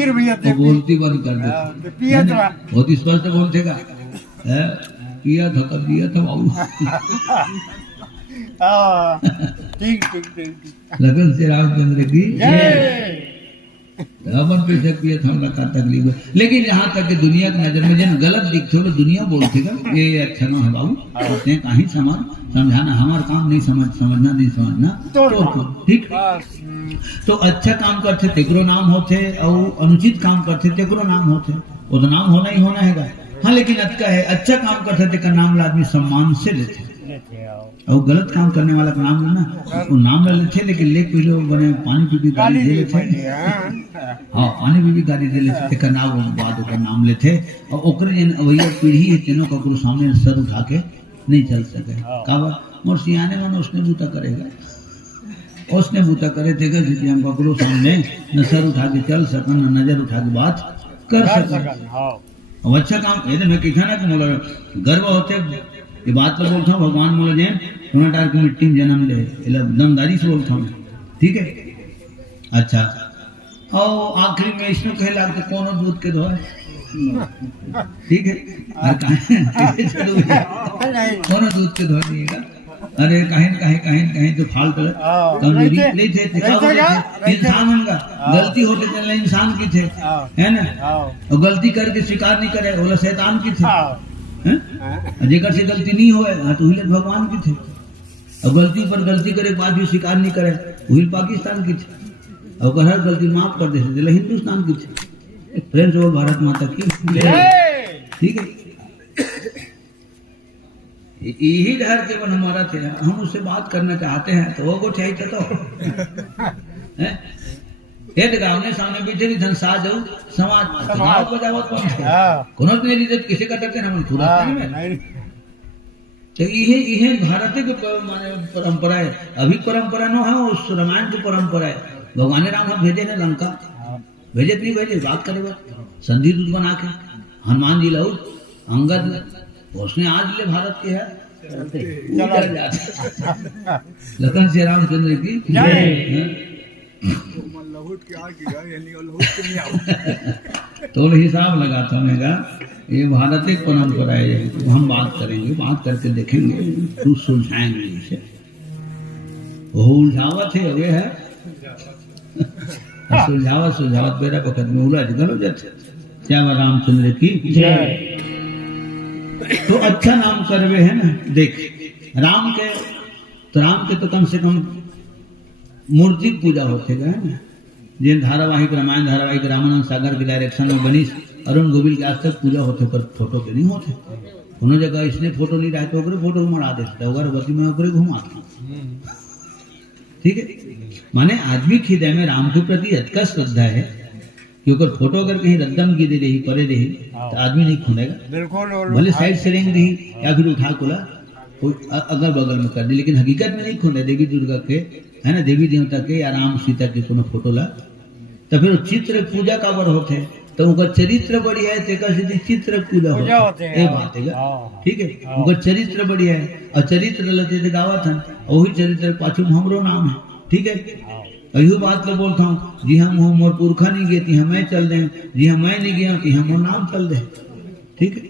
पीर भैया वो बोलती बंद कर दे, पिया तो बहुत स्पष्ट बोलतेगा, पिया था कब दिया था बाबू। ठीक ठीक ठीक। लगन से रामचंद्र की जय। अपन पे शक पिया था का तकलीफ है। लेकिन यहाँ तक कि दुनिया की नजर में जन गलत दिखते हो तो दुनिया बोलतेगा ये अच्छा ना है बाबू, उसने कहीं समझाना हमारा काम नहीं, समझना नहीं समझना तो ठीक। तो अच्छा काम करते तेकरो नाम होते और अनुचित काम करते तेकरो नाम होते, वो तो नाम होना ही होना है। हाँ लेकिन अच्छा काम करते थे का नाम आदमी सम्मान से लेते, और गलत काम करने वाला का नाम लेना वो नाम ले लेते, लेकिन ले पी लो बने पानी पी भी गाली दे लेते। हाँ पानी पी भी गाली दे लेते का नाम बाद का नाम लेते, और ओकरे जन वही पीढ़ी है तेनों का गुरु सामने सर उठा के नहीं चल सके। काबर मोर सियाने मन उसने बूता करेगा, उसने बूता करे थे कि हम गुरु सामने न सर उठा के चल सकन न नजर उठा के बात कर सकन। अब अच्छा काम ये तो मैं कहता ना कि मोला गर्व होते ये बात तो बोलता हूँ, भगवान मोला जैन तुम्हें टार की मिट्टी में जन्म ले दमदारी से बोलता हूँ, ठीक है। अच्छा और आखिरी में इसमें कहे लागते कौन दूध के धोए, ठीक है कौन दूध के धोए दिएगा। अरे कहीं तो फाल्ट कमजोरी नहीं थे, इंसान उनका गलती होते चलना इंसान की थे, है ना। और गलती करके स्वीकार नहीं करे बोला शैतान की थे, जेकर से गलती नहीं होए तो वही भगवान की थे। और गलती पर गलती करे बाद भी स्वीकार नहीं करे वही पाकिस्तान की थे, और हर गलती माफ कर दे हिंदुस्तान की थे। फ्रेंड्स वो भारत माता की, ठीक है। यही डर केवल हमारा थे, हम उससे बात करना चाहते हैं तो वो को चाहिए तो गाँव सामने बैठे नहीं धन सा जाऊ समाज बजावत कोनो मेरी इज्जत किसी का करते ना खुदा तो ये भारत की माने परंपरा है। अभी परंपरा न है उस रामायण की परंपरा है। भगवान राम हम भेजे ना लंका, भेजे नहीं भेजे बात करे संधि दूत बना के हनुमान जी लहू अंगद उसने आज ले भारत के है लखन श्री रामचंद्र की तो हिसाब लगाता मैं ये भारत एक परंपरा है। हम बात करेंगे, बात करके देखेंगे तू सुलझाएंगे इसे। वो उलझावत है वे है सुलझावत मेरा वक्त में उलझ गलो जैसे श्याम रामचंद्र की जय। तो अच्छा नाम करवे है ना, देख राम के तो कम से कम मूर्ति पूजा होते गए ना, जिन धारावाहिक रामायण धारावाहिक रामानंद सागर के डायरेक्शन में बनी अरुण गोविल के आज तक पूजा होते पर फोटो के नहीं होते। उन्होंने जगह इसने फोटो नहीं रहा तो फोटो मरा देते अगरबत्ती में घुमाता, ठीक है। माने आदमी के हृदय में राम के प्रति अतका श्रद्धा है कि अगर फोटो अगर कहीं रद्दम की दे रही परे रही तो आदमी नहीं खोलेगा, भले साइड से रेंग रही या फिर उठा खोला अगल बगल में कर दी, लेकिन हकीकत में नहीं खोले। देवी दुर्गा के है ना, देवी देवता के या राम सीता के कोनो फोटो ला तो फिर चित्र पूजा का बर होते तो उनका चरित्र बढ़िया है तेका सीधी चित्र पूजा होते ये बात है, ठीक है। उनका चरित्र बढ़िया है और चरित्र लते गावत है वही चरित्र पाछू हमरो नाम है, ठीक है। यही बात तो बोलता हूँ जी हम मोर पुरखा नहीं गए थी हमें चल दे, जी हम मैं नहीं गया थी हम नाम चल दे, ठीक है।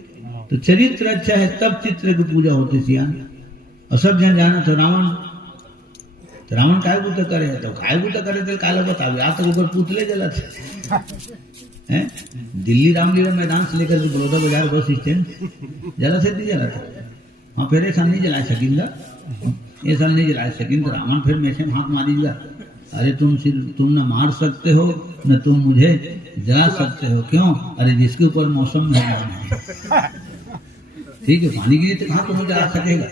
तो चरित्र अच्छा है तब चित्र की पूजा होती सियान। और सब जन जाना तो रावण काय बूता करे तो काय बूता करे तो काला बतावे आज तक ऊपर पुतले जला थे हैं। दिल्ली रामलीला मैदान से लेकर बड़ौदा बाजार बस स्टैंड जला से नहीं जला था वहाँ फिर ऐसा नहीं जला सकेंगे, ये साल नहीं जला सकेंगे। रावण फिर में से हाथ मारीगा, अरे तुम न मार सकते हो न तुम मुझे जला सकते हो, क्यों? अरे जिसके ऊपर मौसम मेहमान है, ठीक है। पानी गिरी तो कहाँ तुम्हें जला सकेगा।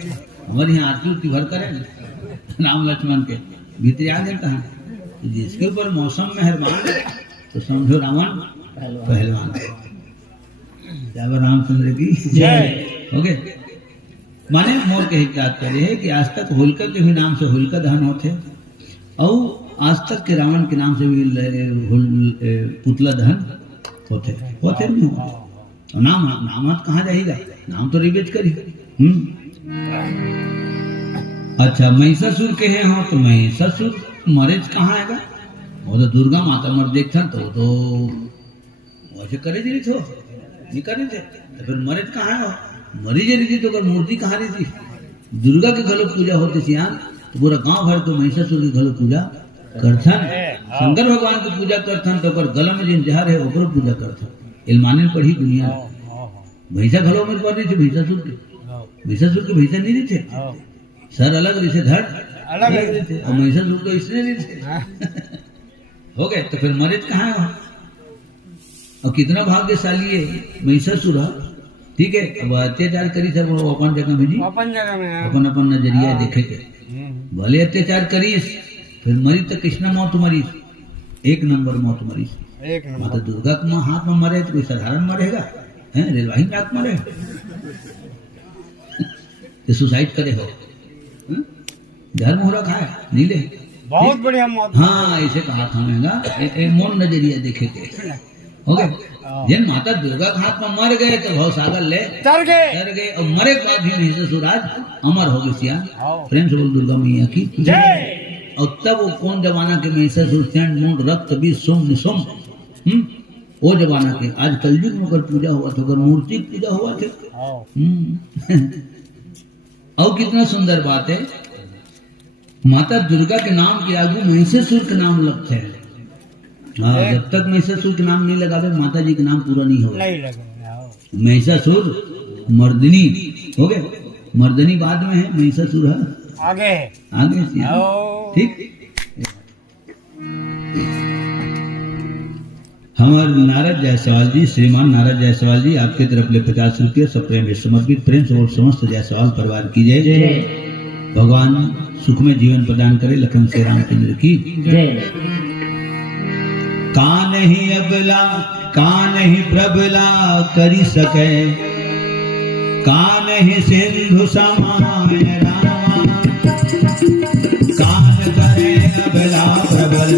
हमारे यहाँ आरती उरती भर करें राम लक्ष्मण के भीतर आ जाता है, तो जिसके ऊपर मौसम मेहरबान है तो समझो रावण पहलवान। रामचंद्र की जय हो गए। माने मोर के तात्पर्य है कि आज तक होलिका के भी नाम से होलिका दहन होते और आज तक के रावण के नाम से भी पुतला दहन होते नहीं होते। नाम कहाँ जाएगा, नाम तो रिवेज करी। अच्छा महिषासुर के हैं हो तो महिषासुर मरेज कहाँ आएगा, वो तो दुर्गा माता मर देखता तो वैसे करे जी थो नहीं करे थे तो फिर मरे कहाँ हो मरी जी रही थी तो मूर्ति कहाँ रही थी दुर्गा के घलो पूजा होती थी यहाँ तो पूरा गांव भर तो महिषासुर के घलो पूजा करथन शंकर भगवान की पूजा करथन तो गला में जिन जहर है ओकरो पूजा करथन इल्माने पढ़ी दुनिया भैंसा घलो में पड़ रही थी महिषासुर के भैंसा नहीं रही थे सर अलग रही थे धड़ अलग रही थे और महिषासुर तो इसने रही थे हो गए तो फिर मरे कहाँ है और कितना भाग्यशाली है महिषासुर ठीक है अब अत्याचार करी सब अपन जगह में जी अपन अपन नजरिया देखे के भले अत्याचार करीस फिर मरी तो कृष्ण मौत मरी एक नंबर मौत मरी माता दुर्गा के हाथ में मरे तो कोई साधारण मरेगा है रेलवाही में आत्मा मरे तो सुसाइड करे हो घर मुहरा खाए नीले बहुत बढ़िया मौत हाँ ऐसे कहा था महंगा मोन नजरिया देखे के हो गए जिन माता दुर्गा के हाथ में मर गए तो भाव सागर ले तर गए और मरे के बाद भी महिषासुर आज अमर हो गए सिया प्रेम से बोल दुर्गा मैया की जय और तब वो कौन जमाना के महिषासुर सेंड मूड रक्त भी सुम निसुम वो जमाना के आज कलयुग में अगर पूजा हुआ तो अगर मूर्ति पूजा हुआ थे और कितना सुंदर बात है माता दुर्गा के नाम के आगे महिषासुर के नाम लगते हैं जब तक महिषासुर के नाम नहीं लगावे माता जी के नाम पूरा नहीं होगा महिषासुर मर्दिनी हो गए मर्दिनी बाद में है महिषासुर है आगे ठीक हमारे नारद जायसवाल जी श्रीमान नारद जायसवाल जी आपके तरफ ले 50 रुपये सब प्रेम समर्पित प्रेम से और समस्त जायसवाल परिवार की जय भगवान सुख में जीवन प्रदान करे लखन श्री रामचंद्र की जय कान ही प्रबला करी सके कान ही सिंधु समाय रामा कान करे अबला प्रबल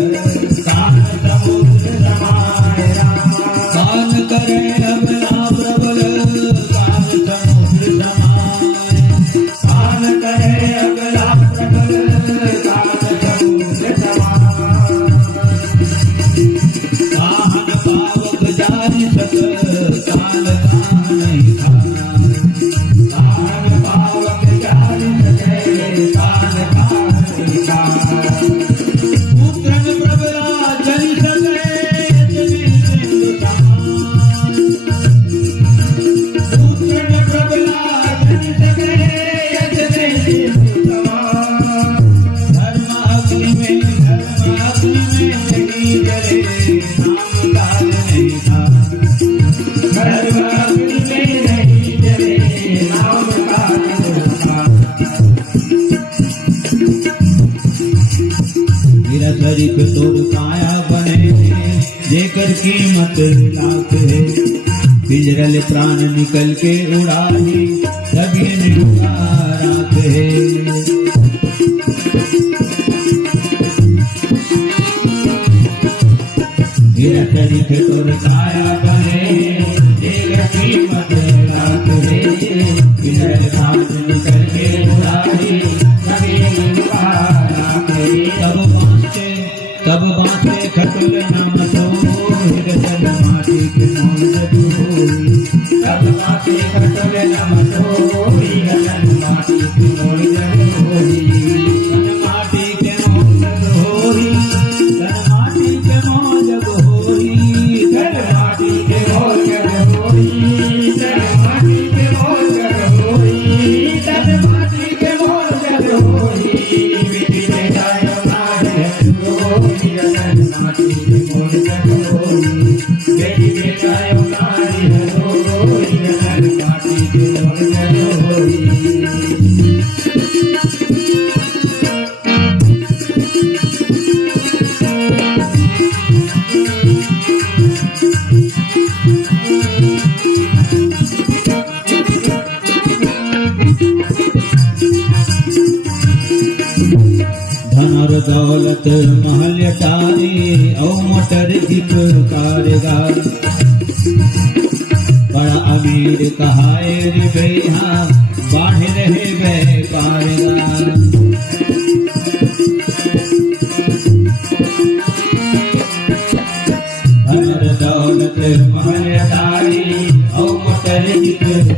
कान समुद्र समाय रामा कान करे अबला प्रबल कान समुद्र समाय कान करे अबला प्रबल कान समुद्र समाय काहन पावक जानि सक काल कान नहीं खाना काहन पावक जानि सके काल कान नहीं खाना पुत्रन प्रबला जनि सके जनि सिंधु समान पुत्रन प्रबला जनि सके जनि सिंधु समान धर्म अग्नि में नहीं जले शरीफ तोड़ काया बने जेकर कीमत लाख है पिंजरल प्राण निकल के उड़ाही लगे राख है मेरा शरीफ तोड़ काया बने जेकर कीमत लाख है पिंजरल प्राण निकल के उड़ाही लगे राख है तब बांसे खटुल नाम तो हिरदल माटी के मोल जदूरी तब बांसे खटुल नाम तो हिरदल माटी के मोल जदूरी तन माटी के मोल जदूरी तन माटी के मोल जदूरी तन माटी के मोल जदूरी तन माटी के मोल जदूरी तन माटी के मोल जदूरी मिट्टी में जायो नारे माटी के मोल जदूरी बेटी बेटायो नारी हरोरी माटी के मोल जदूरी धन और दौलत महल अटारी और मोटर की कारगार बड़ा अमीर कहाए रे बेहा बाढ़ रहे व्यापारगार धन और दौलत महल कहाई ओ मटर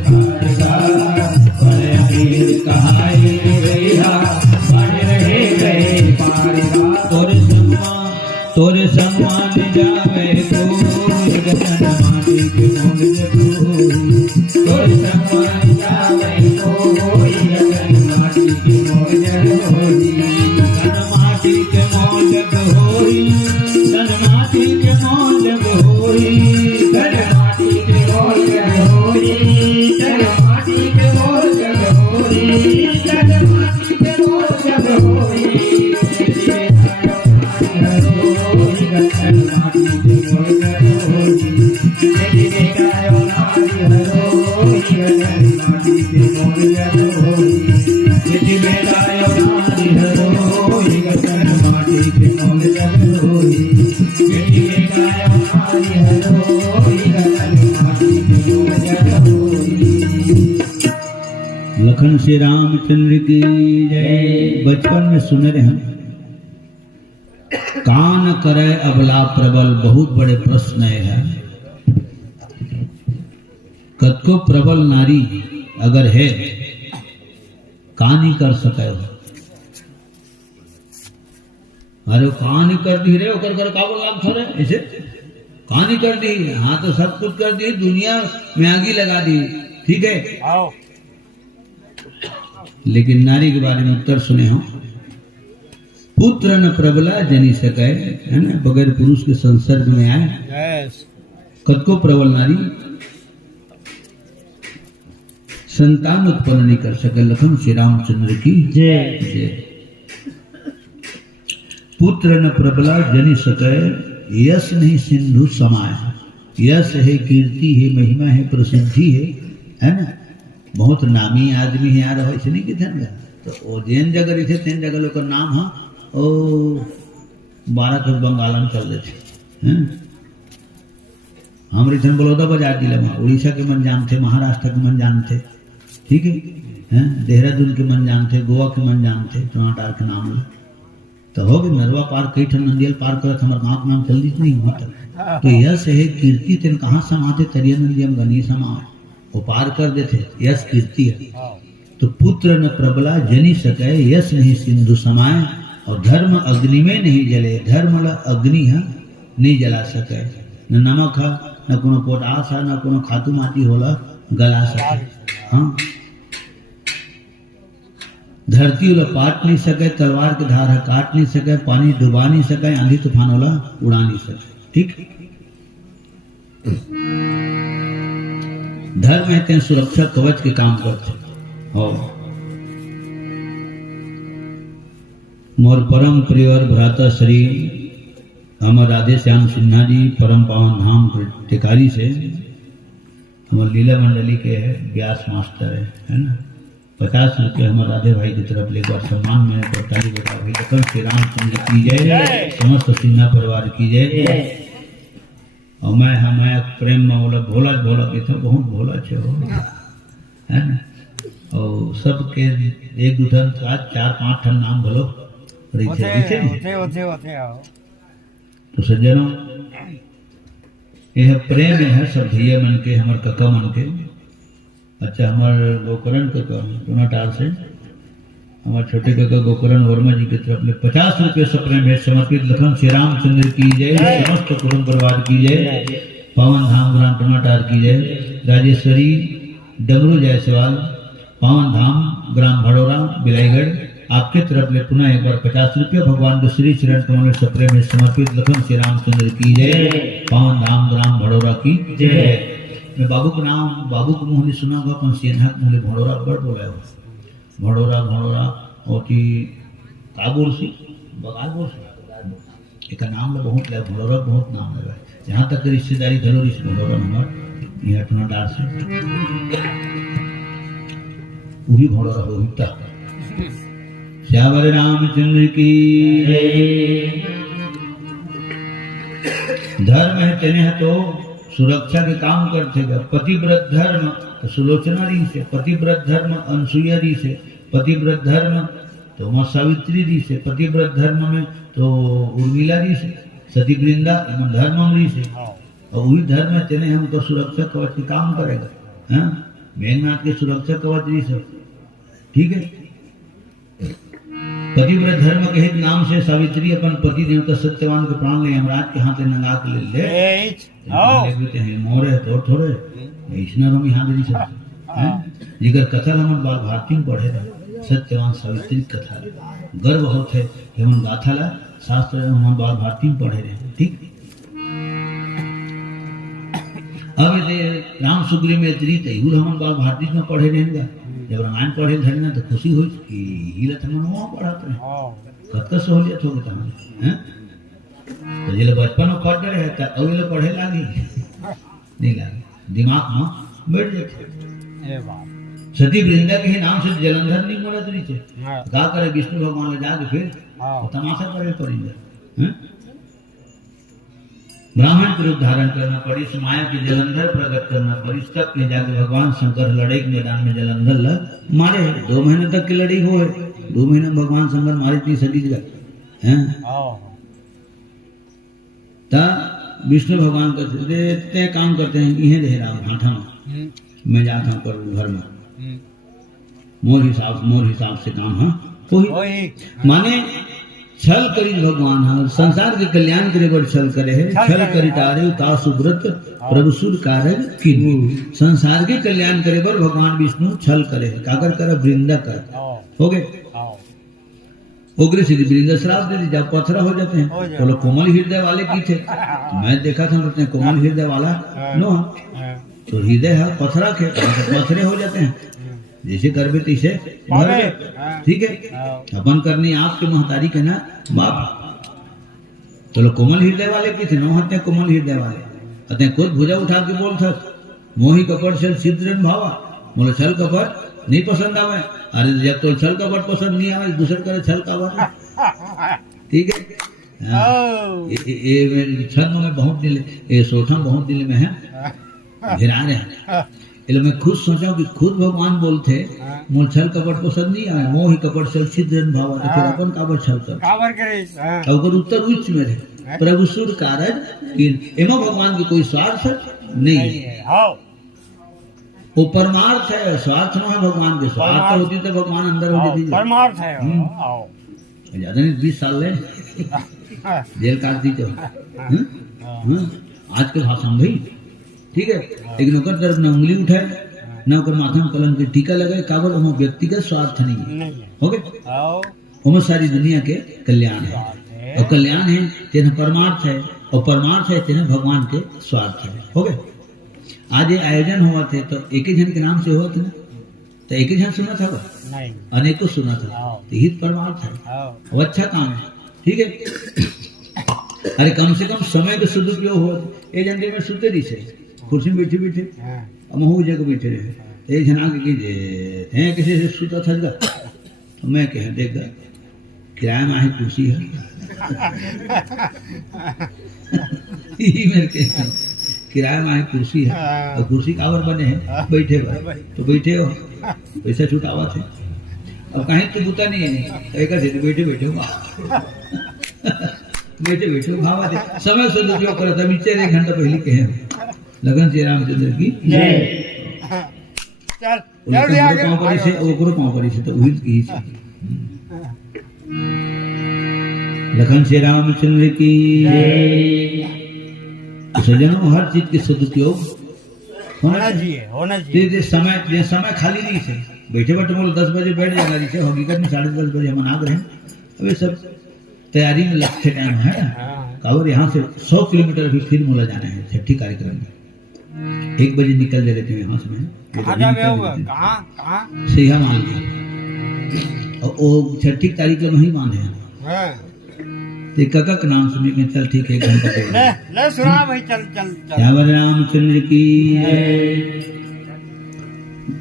खाएगा पर अमीर कहाई भैया बढ़ रहे गए पारेगा तोरे सम्मान जावे कोई गगन माटी के मोल तोरे सम्मान जावे कोई गगन माटी के मोल होई तन माटी के मोल होई तन माटी के मोल होई तन माटी के मोल होई तन माटी के मोल होई तन माटी के मोल होई गगन माटी के मोल होई तेरी बेटायो नारी हरोई गगन माटी के मोल होई तेरी बेटायो नारी हरोई गगन माटी के मोल होई तेरी बेटायो नारी हरोई गगन माटी के मोल होई। लखन श्री रामचंद्र की जय। बचपन में सुने रहे हम कान करे अबला प्रबल बहुत बड़े प्रश्न है। कतको प्रबल नारी अगर है कान ही कर सके हो। अरे कान ही कर दी रे ओकर कर का लाभ थोड़े ऐसे कान ही कर दी। हाँ तो सब कुछ कर दी दुनिया में आगी लगा दी ठीक है। लेकिन नारी के बारे में उत्तर सुने हो पुत्र न प्रबला जनी सके है ना बगैर पुरुष के संसर्ग में आए। कतको प्रबल नारी संतान उत्पन्न नहीं कर सके। लखन श्री रामचंद्र की जय। पुत्र न प्रबला जनी सके यश नहीं सिंधु समाय। यश है कीर्ति है महिमा है प्रसिद्धि है ना। बहुत नामी आदमी है यार ऐसे नहीं कि तो वो जैन जगह रही थे तेन जगह लोग का नाम है ओ 12 तक बंगाल में चल देते हैं। हम रिथन बलौदा बाजार जिले में उड़ीसा के मन जानते महाराष्ट्र के मन जानते ठीक है देहरादून के मन जानते गोवा के मन जानते टमाटार के नाम ले तो हो गए नरवा पार कई ठन नंदियल पार करत हमारे गाँव के नाम चल दी नहीं हुआ तक तो यश है कीर्ति तेन कहाँ समाते तरिया नंदियम गनी समा वो पार कर देते यश कीर्ति है। तो पुत्र न प्रबला जनी सके यश नहीं सिंधु समाए और धर्म अग्नि में नहीं जले। धर्म ला अग्नि है नहीं जला सके न नमक है न कोनो पोटास है न कोनो खातू माटी होला गला सके। हाँ धरती वाला पाट नहीं सके तलवार के धार है काट नहीं सके पानी डुबा नहीं सके आंधी तूफान वाला उड़ा नहीं सके ठीक। धर्म है तेन सुरक्षा कवच के काम करते और मोर परम प्रिय भ्राता श्री हमर राधे श्याम सिन्हा जी परम पावन धाम टिकारी से हमारे लीला मंडली के है व्यास मास्टर है ना। 50 रुपये हमारे राधे भाई की तरफ ले बार सम्मान मैंने 45 बता भाई लखन श्री रामचंद्र की जय समस्त सिन्हा परिवार की जय। और मैं हमारा प्रेम में बोला भोला भोला कहता बहुत भोला छे हो है ना। और सबके एक दो ठन 4-5 ठन नाम बोलो तो सज्जनों यह प्रेम है सब भैया मन के हमारे कका मन के। अच्छा हमारे गोकरण कका टोनाटार से हमारे छोटे कका गोकरण वर्मा जी की तरफ ले 50 रुपये सप्रेम है समर्पित। लखन श्री रामचंद्र की जय समस्त कुटुंब परिवार की जय। पावन धाम ग्राम टोनाटार की जय। राजेश्वरी डमरू जायसवाल पावन धाम ग्राम भड़ोरा बिलाईगढ़ आपके तरफ ले पुनः एक बार 50 रुपये भगवान के श्री चरण कमल सप्रेम में समर्पित। लखन श्री रामचंद्र की जय। पावन धाम ग्राम भड़ोरा की जय। मैं बाबू का नाम बाबू को मुँह नहीं सुना होगा पर सेना मुझे भड़ोरा बड़ बोला है भड़ोरा भड़ोरा और की काबुल सी बगाल बोल एक नाम ला बहुत लगा भड़ोरा बहुत नाम लगा जहाँ तक रिश्तेदारी धरो इस भड़ोरा नंबर यहाँ टोनाटार से वही भड़ोरा होता। श्यावर रामचंद्र की धर्म है तेने तो सुरक्षा के काम करते पतिव्रत धर्म तो सुलोचना री से पतिव्रत धर्म अनसुईया री से पतिव्रत धर्म तो माँ सावित्री री से पतिव्रत धर्म में तो उर्मिला री से सती वृंदा धर्म री से और वही धर्म में चले हमको सुरक्षा कवच के काम करेगा। हाँ, मेघनाथ के सुरक्षा कवच नहीं सब ठीक है। पतिव्रत धर्म के हित नाम से सावित्री अपन पति देवता सत्यवान के प्राण ले यमराज के हाथ नंगा के ले ले मोरे तो थोड़े इसना हम यहाँ नहीं सकते। जिगर कथा हमन बाल भारती में पढ़े रहे सत्यवान सावित्री कथा गर्व होते हेमन गाथा ला शास्त्र हमन बाल भारती में पढ़े रहे ठीक। अब ये राम सुग्रीव में इतनी तैहुल हमन बाल भारती में पढ़े रहेंगे। जब रामायण पढ़े धरे ना तो खुशी हुई कि हीला थमन वहाँ पढ़ाते रहे कत सहूलियत हो गई तमन हैं। तो जिले बचपन में पढ़ते रहे तो अगले पढ़े लागी नहीं लागे दिमाग में बैठ जाते। सती वृंदा के नाम से जलंधर नहीं बोला तरी से गा करे विष्णु भगवान ले जाके फिर तमाशा करे पड़ी हैं। ब्राह्मण के रूप धारण करना पड़ी, माया की जलंधर प्रकट करना पड़ी, तब ले जाके भगवान शंकर लड़ाई के मैदान में जलंधर लग मारे। 2 महीने तक की लड़ाई हो 2 महीने में भगवान शंकर मारे इतनी सदी हैं। तब विष्णु भगवान का काम करते हैं इहे रह रहा भाठा में मैं जाता हूँ पर घर में मोर हिसाब से काम है कोई माने छल करी भगवान है संसार के कल्याण करे बर छल करे है। छल करी तारे ता सुब्रत प्रभु सुर कारक किन्हु संसार के कल्याण करे बर भगवान विष्णु छल करे है। काकर कर वृंदा कर हो गए उग्र सिद्धि वृंदा श्राप दे दी जब पत्थर हो जाते हैं। वो लोग कोमल हृदय वाले की थे मैं देखा था उतने कोमल हृदय वाला नो तो हृदय है पत्थरा के पत्थरे हो जाते हैं जैसे करबे तैसे ठीक है। अपन करनी आपके महतारी के ना बाप तो लोग कोमल हृदय वाले की थे नो हत्या कोमल हृदय वाले अतः खुद भुजा उठा के बोल था मोही कपड़ से सिद्धरन भावा बोले छल कपड़ नहीं पसंद आवे। अरे जब तो छल कपड़ पसंद नहीं आवे दूसरे करे छल कपड़ ठीक है। ये छल में बहुत दिल ये सोठम बहुत दिल में है घिरा रहे हैं। इसलिए मैं खुद सोचा कि खुद भगवान बोलते मोल छल कपट पसंद नहीं आए मोह ही कपट से छिद्रन भावा तो फिर अपन काबर छल कर और उत्तर उच्च में रहे प्रभु सुर कारज एमा भगवान की कोई स्वार्थ नहीं है। वो परमार्थ है स्वार्थ न है भगवान के स्वार्थ होती तो भगवान अंदर हो जाती परमार्थ है। ज्यादा नहीं 20 साल ले जेल काट दी तो आज के भाषा में भाई ठीक है। लेकिन ओकर तरफ न उंगली उठाए न ओकर माथा में कलम के टीका लगाए काबर ओमा व्यक्तिगत स्वार्थ नहीं है हो गए। ओमा सारी दुनिया के कल्याण है और कल्याण है तेना परमार्थ है और परमार्थ है तेना भगवान के स्वार्थ है हो गए। आज ये आयोजन हुआ थे तो एक ही जन के नाम से हुआ था ना तो एक ही जन सुना था अनेकों सुना था तो हित परमार्थ है और अच्छा काम है ठीक है। अरे कम से कम समय का सदुपयोग हुआ एक घंटे में सुते रही से कुर्सी में बैठे बैठे हम जगह बैठे रहे एक जना के किसी से सुता था तो मैं कह देगा किराया में कुर्सी है मेरे के किराया में कुर्सी है और कुर्सी कावर बने हैं बैठे तो बैठे हो पैसा छुटावा थे अब कहीं तो बुता नहीं है एक बैठे बैठे बैठे बैठे भावा थे समय से उपयोग करा था बीचे 1 घंटा पहले कहे लगन श्री रामचंद्र की चल तो वही लखन श्री रामचंद्र की सज्जनों हर चीज के सदुपयोग होना चाहिए। समय खाली नहीं से बैठे बैठे बोलो 10 बजे बैठ जाना जैसे हकीकत में 10:30 बजे हम आ गए अब ये सब तैयारी में लगते टाइम है कावर यहाँ से 100 किलोमीटर अभी फिर मोला जाना है छठी कार्यक्रम में 1 बजे निकल जा रहे थे यहाँ से सिया मान लिया और वो छठी तारीख को नहीं बांधे हैं काका का नाम सुने के चल ठीक है 1 घंटा ले सुना भाई चल रामचंद्र की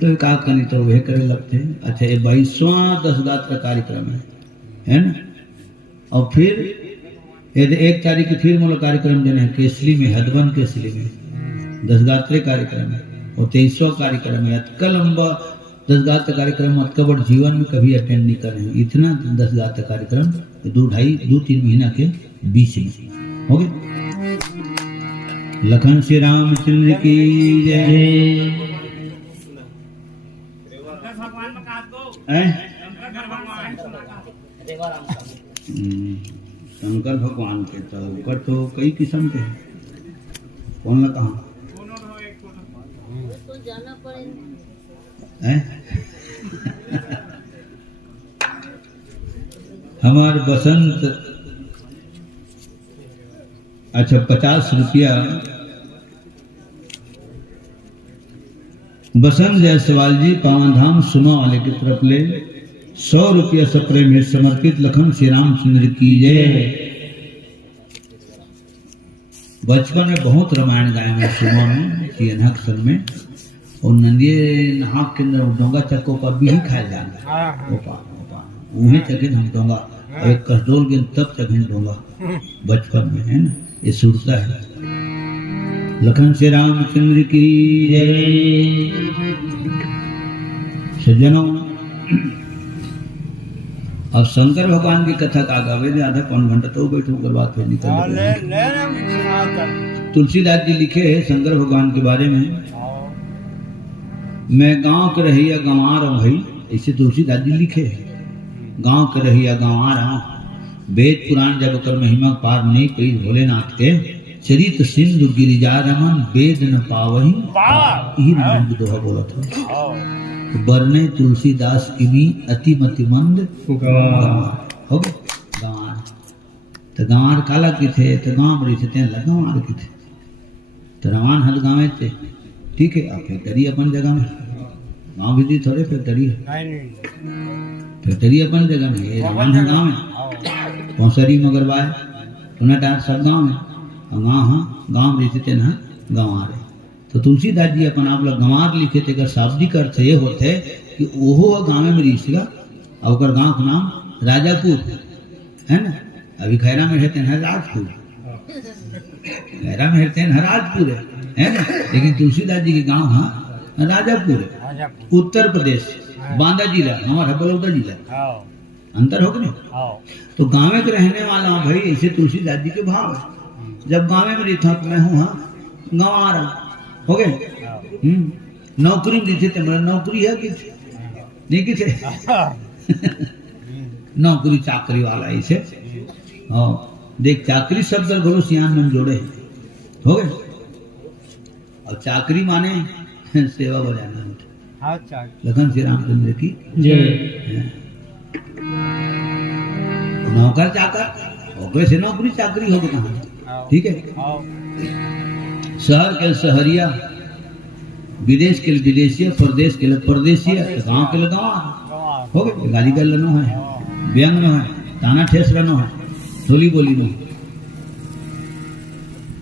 तो का करनी तो वह करे लगते हैं। अच्छा ये 22वां 10 गात का कार्यक्रम है ना और फिर यदि 1 तारीख की फिर मोला कार्यक्रम देना है केसली में हदवन केसली में 10 गात्रे कार्यक्रम है और 23वां कार्यक्रम है। अतका लंबा 10 गात कार्यक्रम अतका बड़ जीवन में कभी अटेंड नहीं करे इतना 10 गात कार्यक्रम 2-3 महीना के बीच में हो गए। लखन श्री रामचंद्र की जय। शंकर भगवान के तो ऊपर तो कई किस्म के हैं। कौन लगा हमारे बसंत, अच्छा 50 रुपया बसंत जायसवाल जी पावनधाम सुनो वाले की तरफ ले 100 रुपया सप्रे में समर्पित लखन श्री रामचंद्र की जय। बचपन में बहुत रामायण गाए मैं सुनो में अक्सर में, और नंदिये नाक के अंदर डोंगा चक्को का भी ही खाया जाना उन्हें चकिन हम डोंगा और एक कसडोल के तब चकिन डोंगा बचपन में, है ना, ये सुरता है। लखन श्री रामचंद्र की जय। सज्जनों, अब शंकर भगवान की कथा का गावे आधा पौन घंटा तो बैठो कर बात फिर निकल। तुलसीदास जी लिखे है शंकर भगवान के बारे में, मैं गांव के रहिया गंवार हूं भाई, ऐसे तुलसीदास जी लिखे है। गांव के रहिया गंवार हूं, वेद पुराण जब कर महिमा पार नहीं पई भोलेनाथ के, चरित सिंधु गिरिजा रमन वेद न पावही, यही नाम की दोहा बोला था। बरने तुलसीदास की अति मति मंद हो गंवार, तो गंवार काला की थे तो गांव रही थे गंवार की थे तो रवान हद गाँव थे, ठीक है। आप फैक्ट्री अपन जगह में, गाँव भी दी थोड़े फैक्ट्री अपन जगह में, रवान है गाँव में, पौसरी मगरबाई उन्हें सब गाँव में, गाँव रही थे ना गंवार। तो तुलसीदास जी अपन आप लोग गंवार लिखे थे, अगर शाब्दिक अर्थ ये होते कि ओहो गाँव में रीसगा और गाँव का नाम राजापुर है ना। अभी खैरा में रहते हैं राजपुर, खैरा में रहते हैं राजपुर है ना, लेकिन तुलसीदास जी के गाँव हाँ राजापुर है, उत्तर प्रदेश, बांदा जिला, हमारा बलौदा जिला, अंतर हो गया नहीं। तो गाँव के रहने वाला हूँ भाई, ऐसे तुलसीदास जी के भाव है। जब गाँव में रहता मैं हूँ हाँ गाँव आ रहा हो गए। नौकरी दी थे मेरा नौकरी है कि नहीं कि थे नौकरी चाकरी वाला ऐसे। हाँ देख चाकरी शब्द घरो सियान में जोड़े हो गए, और चाकरी माने सेवा बजाना। लखन श्री रामचंद्र की जय। नौकर चाकर हो से नौकरी चाकरी हो गई, ठीक है। शहर के सहरिया, विदेश के लिए विदेशिया, प्रदेश के लिए परदेशिया, गांव के लिए गाँव हो गए। गाली गल नो है, व्यंग नो है, ताना ठेस रनो है, थोली बोली नो।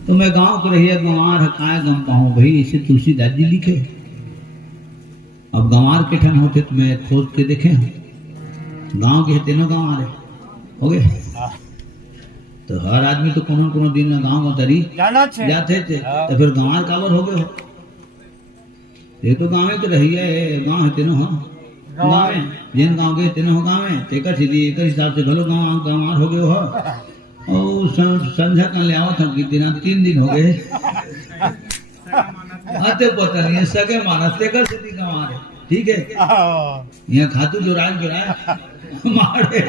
तो मैं गांव को रहिया गंवार हकाया गम पाऊं भाई, इसे तुलसीदास जी लिखे। अब गंवार के ठन होते तो मैं खोज के देखे, गांव के तीनों गंवार हो गए। तो हर आदमी तो कोनो दिन गांव में तरी जाते थे, तो फिर गंवार कावर हो गए हो। ये तो गाँव के रहिया है, गाँव है तीनों गाँव में, जिन गाँव के तीनों हो गाँव में, एक हिसाब से भलो गंवार हो गए हो। और संध्या कर ले आओ था कि 3 दिन हो गए आते पता नहीं सगे मानस तेकर सिद्धि गंवार है, ठीक है। यहाँ खातू जो राय मारे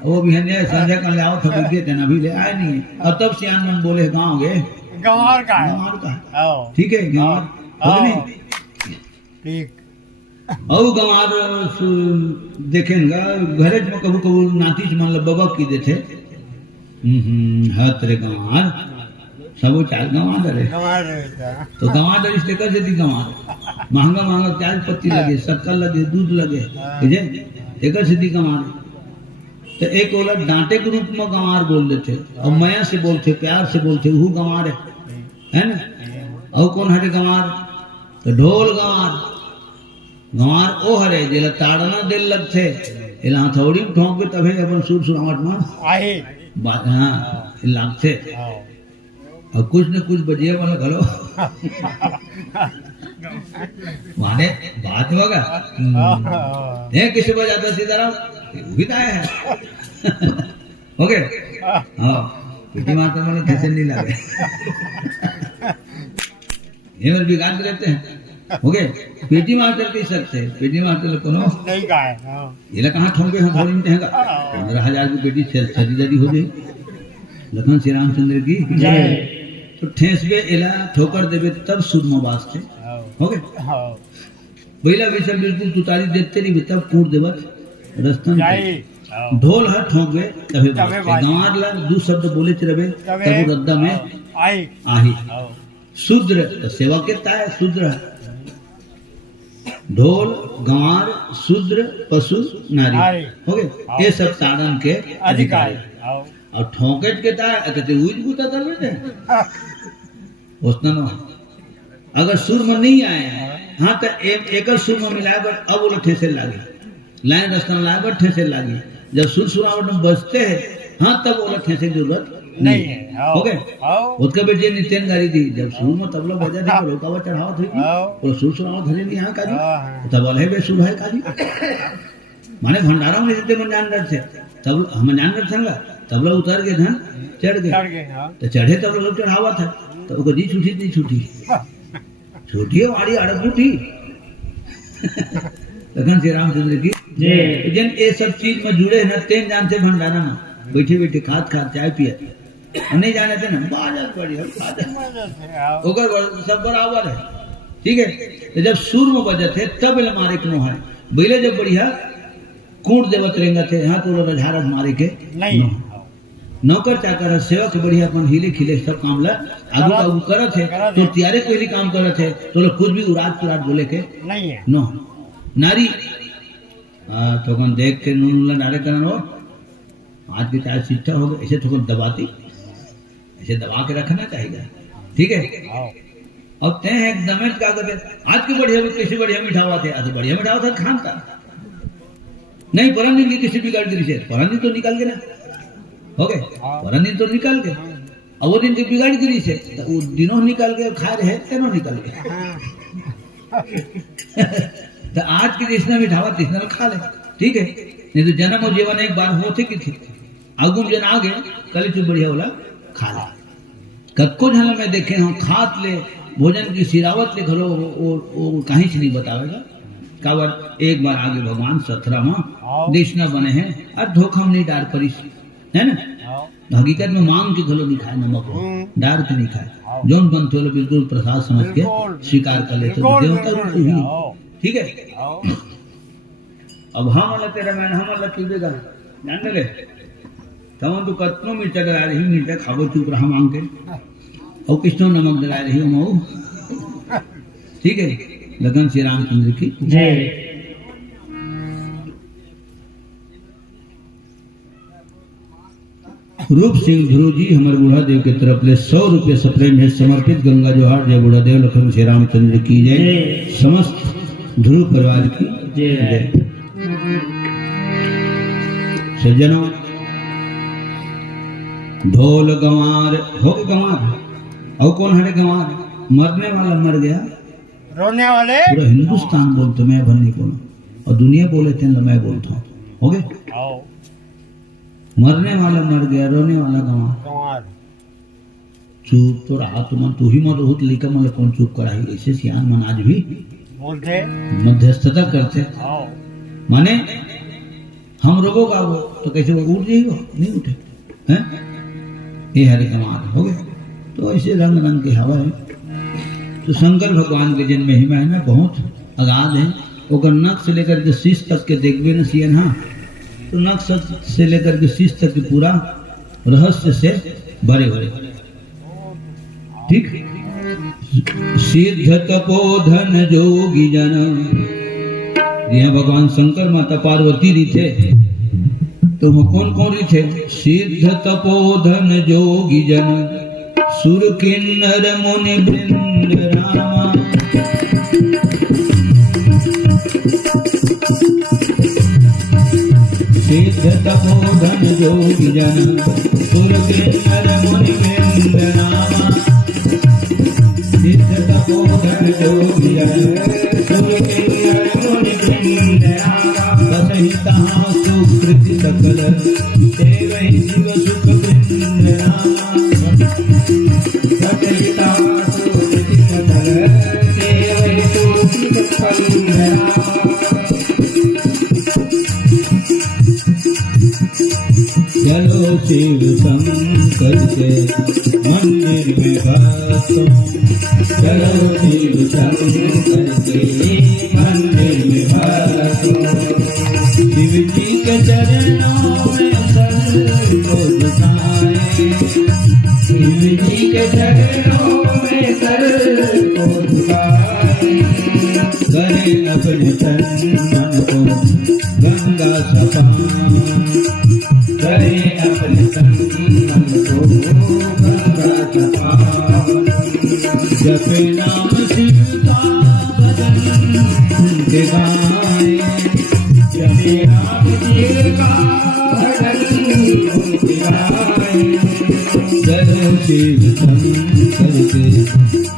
वो भी है संध्या कर ले आओ था कि देना भी ले आए नहीं। और तब सियान मन बोले गाँव गए गंवार का, ठीक है गंवार हो नहीं ठीक। और गंवार देखेंगा घरे में कबू कबू नाती मन बाबा की देते हतरे गंवार सब चाल गंवार रे, तो गंवार रिश्ते कर देती गंवार महंगा महंगा प्याज पत्ती लगे, शक्कर लगे, दूध लगे, एक सिद्धि गंवार। तो एक ओला डांटे के रूप में गंवार बोल देते, और माया से बोलते, प्यार से बोलते, वो गंवार है ना। और कौन हरे गंवार, तो ढोल गंवार ओ हरे जेला ताड़ना दिल लगते, इला हथौड़ी में ठोंक के तभे अपन सुर सुरावट में आहे बात हाँ लगते। और कुछ न कुछ बजिए वाला घलो माने बात होगा ये किसे बजाता सीताराम विदाय है ओके हाँ पिटी माता मैंने कैसे नहीं लगे हेमर बिगाड़ देते हैं हो गए पेटी मास्टर कह सकते हैं पेटी मास्टर कोनो नहीं का है हाँ ये ला कहाँ ठोंगे हम थोड़ी नहीं हैगा 15,000 की पेटी खरीदारी हो गई लखन श्री रामचंद्र की जय तो ठेसबे एला ठोकर देवे तब सुरमा वास्ते हाँ हो गए हाँ पहला विषय बिल्कुल तुतारी देते नहीं तब कूट देवत रस्तन जय हाँ ढोल हर ठोंकवे तबे तबे बाजे गंवार ला दो शब्द बोले चरबे तब रद्दा में आई आही हाँ शूद्र तो सेवा केता है शूद्र ढोल गंवार शूद्र पशु नारी हो गए ये सब ताड़न के अधिकारी हाँ और ठोंकेट के ता कहते उज गुता कर बेटे उसना ना अगर सुर में नहीं आए हाँ तो एक सुर में मिलाए पर अब वो ठेसे लागे लाइन रास्ता लाए पर ठेसे लागे जब सुर सुरावट में बजते हैं हाँ तब वो ठेसे की जरूरत नहीं है हो गए उसका बेटे नित्य गाड़ी थी जब सुर में तबला बजा था रोकावा चढ़ावा थी और सुर सुरावा धरे नहीं यहाँ काजी तब वाले बे सुर है काजी माने भंडारा में देते मन जान थे तब हम जान रहे थे तबला उतर गए थे चढ़ गए तो चढ़े तबला लोग चढ़ावा था तो वो दी छूटी नहीं छूटी छूटी है वाड़ी अड़क छूटी लखन श्री रामचंद्र की जन ये सब चीज में जुड़े ना तेन जान से भंडारा में बैठे बैठे खाद चाय पिए नहीं जाने थे ना बाजत बढ़िया ओकर सब बराबर है ठीक है तो जब सुर में बजत है तब मारे क्यों है बैले जब बढ़िया कूट देवत रेंगा थे यहाँ तो रझारस मारे के नहीं नौकर चाकर सेवक बढ़िया अपन हिले खिले सब काम ला आगू आगू करत है तो त्यारे कोई काम करत है तो लोग कुछ भी उरात पुरात बोले के नहीं है नो नारी तो कौन देख के नून नारे करना हो आज की चाय सिट्टा हो गए ऐसे थोड़ा दबाती ऐसे दबा के रखना चाहिए ठीक है अब ते एक दमेट क्या करते आज की बढ़िया कैसे बढ़िया मिठा हुआ थे आज बढ़िया मिठा हुआ था खान का नहीं परम दिन की किसी बिगाड़ दी से परम दिन तो निकल गए ना हो गए परम दिन तो निकल गए अब वो दिन की बिगाड़ गिरी से तो वो दिनों निकल गए खा रहे तेनों निकल गए तो आज की जिसने मिठावा तिसने में खा ले ठीक है नहीं तो जन्म और जीवन एक बार होते कि थी आगुम जन आ गए कल चुप बढ़िया बोला खा ले कक्को झाला में देखे हम खात ले भोजन की सिरावत ले घरो वो कहीं से नहीं बतावेगा कावर एक बार आगे भगवान 17 में देशना बने हैं और धोखा नहीं डार परिस है ना हकीकत में मांग के घलो नहीं खाए नमक डार के नहीं खाए जौन बनते हो बिल्कुल प्रसाद समझ के स्वीकार कर लेते देवता रूप ही ठीक है अब हम अल्लाह तेरा मैं हम अल्लाह की देगा जान ले तमन तो कतनो मिर्चा डला रही मिर्चा खाबो चुप रहा मांग के और किसनो नमक डला रही हो मऊ ठीक है लखन श्री रामचंद्र की जय रूप सिंह ध्रुव जी हमारे बूढ़ा देव के तरफ ले 100 रुपये सप्रे में समर्पित गंगा जोहार जय बूढ़ा देव लखन श्री रामचंद्र की जय समस्त ध्रुव परिवार की जय सज्जनों ढोल गंवार हो गए गंवार और कौन हरे गंवार मरने वाला मर गया रोने वाले पूरा हिंदुस्तान बोलते मैं भन्नी को और दुनिया बोले थे ना मैं बोलता हूँ हो गए मरने वाला मर गया रोने वाला गंवार चुप तो रहा तुम तू ही मत बहुत लिखा मतलब कौन चुप कराई ऐसे सियान मन आज भी बोलते मध्यस्थता करते माने हम रोगों का वो तो कैसे वो उठ जाएगा नहीं उठे हैं ये हरे गंवार हो गए तो ऐसे रंग रंग के हवा है तो शंकर भगवान के जन्म महिमा है ना बहुत अगाध है वो नख से लेकर के शीश तक के देखबे न सियन हाँ तो नख से लेकर के शीश तक के पूरा रहस्य से भरे भरे ठीक सिद्ध तपोधन जोगी जन यहाँ भगवान शंकर माता पार्वती री थे तो वो कौन कौन री थे सिद्ध तपोधन जोगी जन सुर किन्नर मुनि वृंद रामा सिद्ध तपोधन जोगी जन सुर किन्नर मुनि वृंद रामा सिद्ध तपोधन जोगी जन सुर किन्नर मुनि वृंद रामा बसहि तहाँ सुकृति सकल देवहि शिव सुख वृंद रामा चलो शिव शंकर के मंदिर में भक्तों, चलो शिव शंकर के मंदिर में भक्तों, शिव जी के चरणों में सर को झुकाएं, शिव जी के चरणों में सर को झुकाएं, करें अपने तन मन को गंगा सफान, करें अपने तन मन को गंगा सफान, जपे नाम शिव का भजन उनके गाएं, जपे नाम शिव का भजन उनके गाएं, चलो शिव शंकर के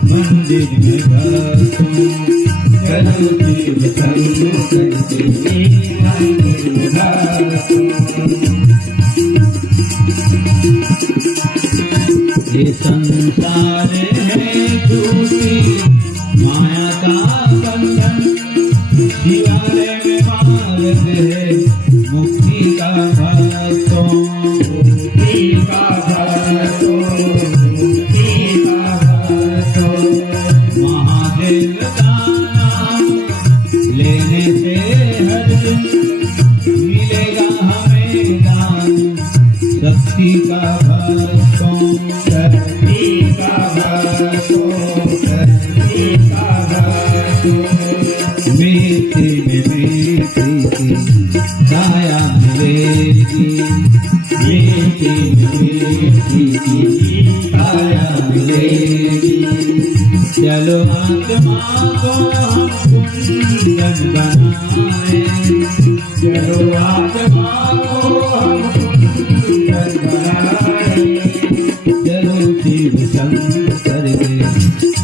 मंदिर में भक्तों, चलो शिव शंकर के मंदिर में भक्तों, ये संसार है झूठी माया का बंधन, शिवालय में मार्ग है मुक्ति का भक्तों, मुक्ति का भक्तों, मुक्ति का भक्तों, महादेव का नाम लेने से हर दिन मिलेगा हमें दान शक्ति का भक्तों, शक्ति का भक्तों, शक्ति का भक्तों, मीठी में मीठी की छाया मिलेगी, मीठी में मीठी की छाया मिलेगी, चलो आत्मा को हम कुंदन बनाएं, चलो आत्मा को हम कुंदन बनाएं, चलो शिव शंकर के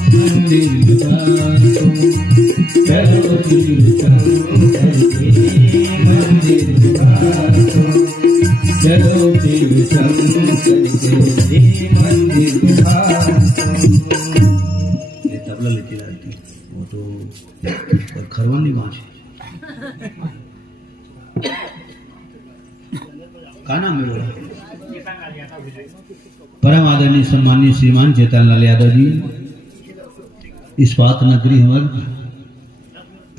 मंदिर में भक्तों, चलो शिव शंकर के मंदिर में भक्तों, चलो शिव शंकर के मंदिर में भक्तों। ये तबला लेके रहती वो तो खरवानी बाँच का नाम है वो? परम आदरणीय सम्मानीय श्रीमान चेतनलाल यादव जी, इस्पात नगरी हमारे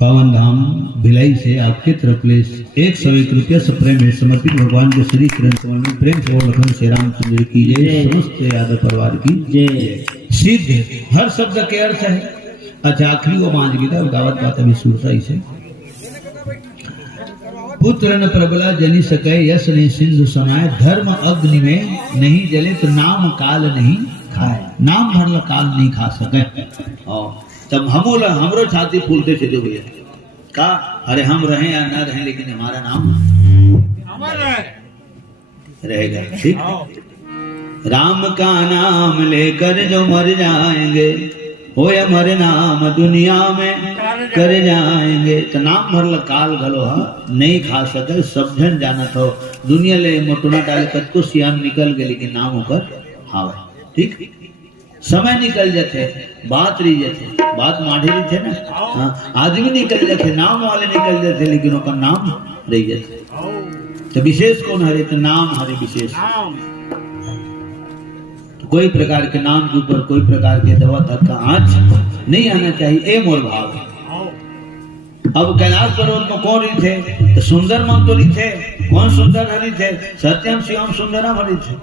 पावन धाम भिलाई से आपके तरफ ले 101 रुपया सप्रेम में समर्पित भगवान के श्री किरण कमल में प्रेम से लखन श्री रामचंद्र की जय, समस्त यादव परिवार की जय। सिद्ध हर शब्द के अर्थ है। अच्छा आखिरी वो बांझ गीता गावत बात अभी सुरसाई से, पुत्र न प्रबला जनी सके यश ने सिंधु समाये, धर्म अग्नि में नहीं जले तो नाम काल नहीं खाए, नाम भरल काल नहीं खा सके। तब हमरो छाती फूलते चले भैया का, अरे हम रहे या ना रहे लेकिन हमारा नाम रहेगा। ठीक, राम का नाम लेकर जो मर जाएंगे हो अमर नाम दुनिया में कर जाएंगे, तो नाम भरल काल घलो नहीं खा सके, समझन जाना तो दुनिया ले मोटुना डाल कर को सियान निकल गए लेकिन नाम ऊपर हावे। ठीक, समय निकल जाते, बात रही जाते, बात माढ़ी रही थे ना, हाँ आदमी निकल जाते, नाम वाले निकल जाते लेकिन उनका नाम रही जाते। तो विशेष कौन हरे? तो नाम हरे विशेष। कोई प्रकार के नाम के ऊपर कोई प्रकार के दवा तक का आंच नहीं आना चाहिए, ए मोर भाव। अब कैलाश पर्वत में कौन रही थे? तो सुंदर मन तो नहीं थे, कौन सुंदर हरी थे? सत्यम शिवम सुंदरम हरी थे।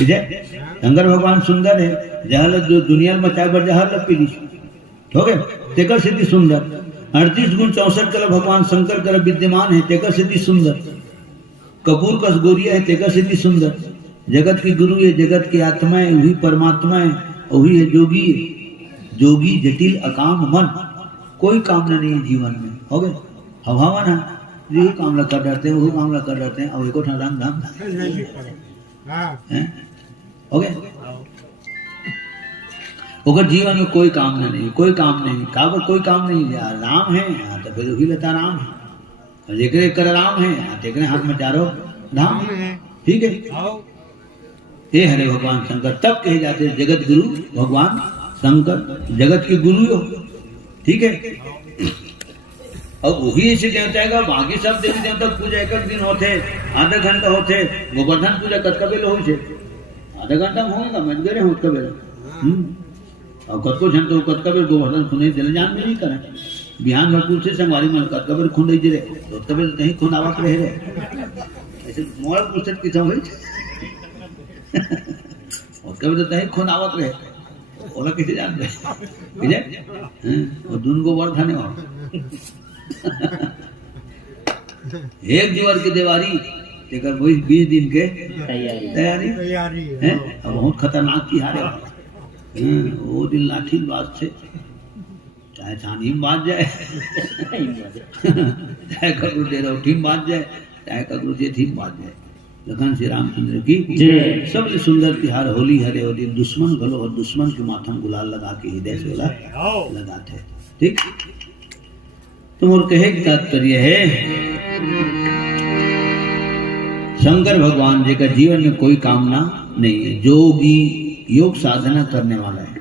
शंकर भगवान सुंदर है, जहर जो दुनिया में मचाए बर जहर लग पीली हो गए, तेकर सिद्धि सुंदर। 38 गुण 64 कल भगवान शंकर कर विद्यमान है, तेकर सिद्धि सुंदर। कपूर कस गोरिया है, तेकर सिद्धि सुंदर। जगत की गुरु है, जगत की आत्मा है, वही परमात्मा है, वही है जोगी। जोगी जटिल अकाम मन, कोई कामना नहीं है जीवन में। हो गए हवावन है, यही कामना कर डरते हैं, वही कामना कर डरते हैं। अब एक राम धाम हो गए, ओकर जीवन में कोई कामना नहीं, कोई काम नहीं। काबर कोई काम नहीं यार, राम है तो फिर वही लता राम है, जेकरे कर राम है तेकरे हाथ में चारों धाम है। ठीक है, ये हरे भगवान शंकर तब कहे जाते हैं जगत गुरु भगवान शंकर, जगत के गुरु हो। ठीक है, अब वही ऐसे देवता है बाकी सब देवी देवता पूजा एक दिन होते, आधा घंटा होते। गोवर्धन पूजा कत कबेल हो आधा घंटा में होगा मज गए हो कबेल। और कत को झंटो कत कबेल गोवर्धन खुने दिल जान में नहीं करें बिहान भरपूर से संगवारी में कत कबेल खुन दे रे तो कबेल कहीं खुन आवत रहे रे ऐसे मोर पूछत की सब होई और कबेल तो कहीं खुन आवत रहे ओला किसे जान रहे बुझे और दून गोवर्धन हो एक जीवर की देवारी तेकर वही 20 दिन के तैयारी है। अब बहुत खतरनाक की हारे वो दिन लाठी बाज से चाहे छानी में बाज जाए चाहे ककरू डेरा उठी में बाज जाए चाहे ककरू जेठी में बाज जाए। लखन श्री रामचंद्र की सबसे सुंदर तिहार होली हरे और दिन दुश्मन भलो और दुश्मन के माथा में गुलाल लगा के हृदय से लगाते। ठीक तुम और कहे कि तात्पर्य है शंकर भगवान जी का जीवन में कोई कामना नहीं है। जोगी योग साधना करने वाला है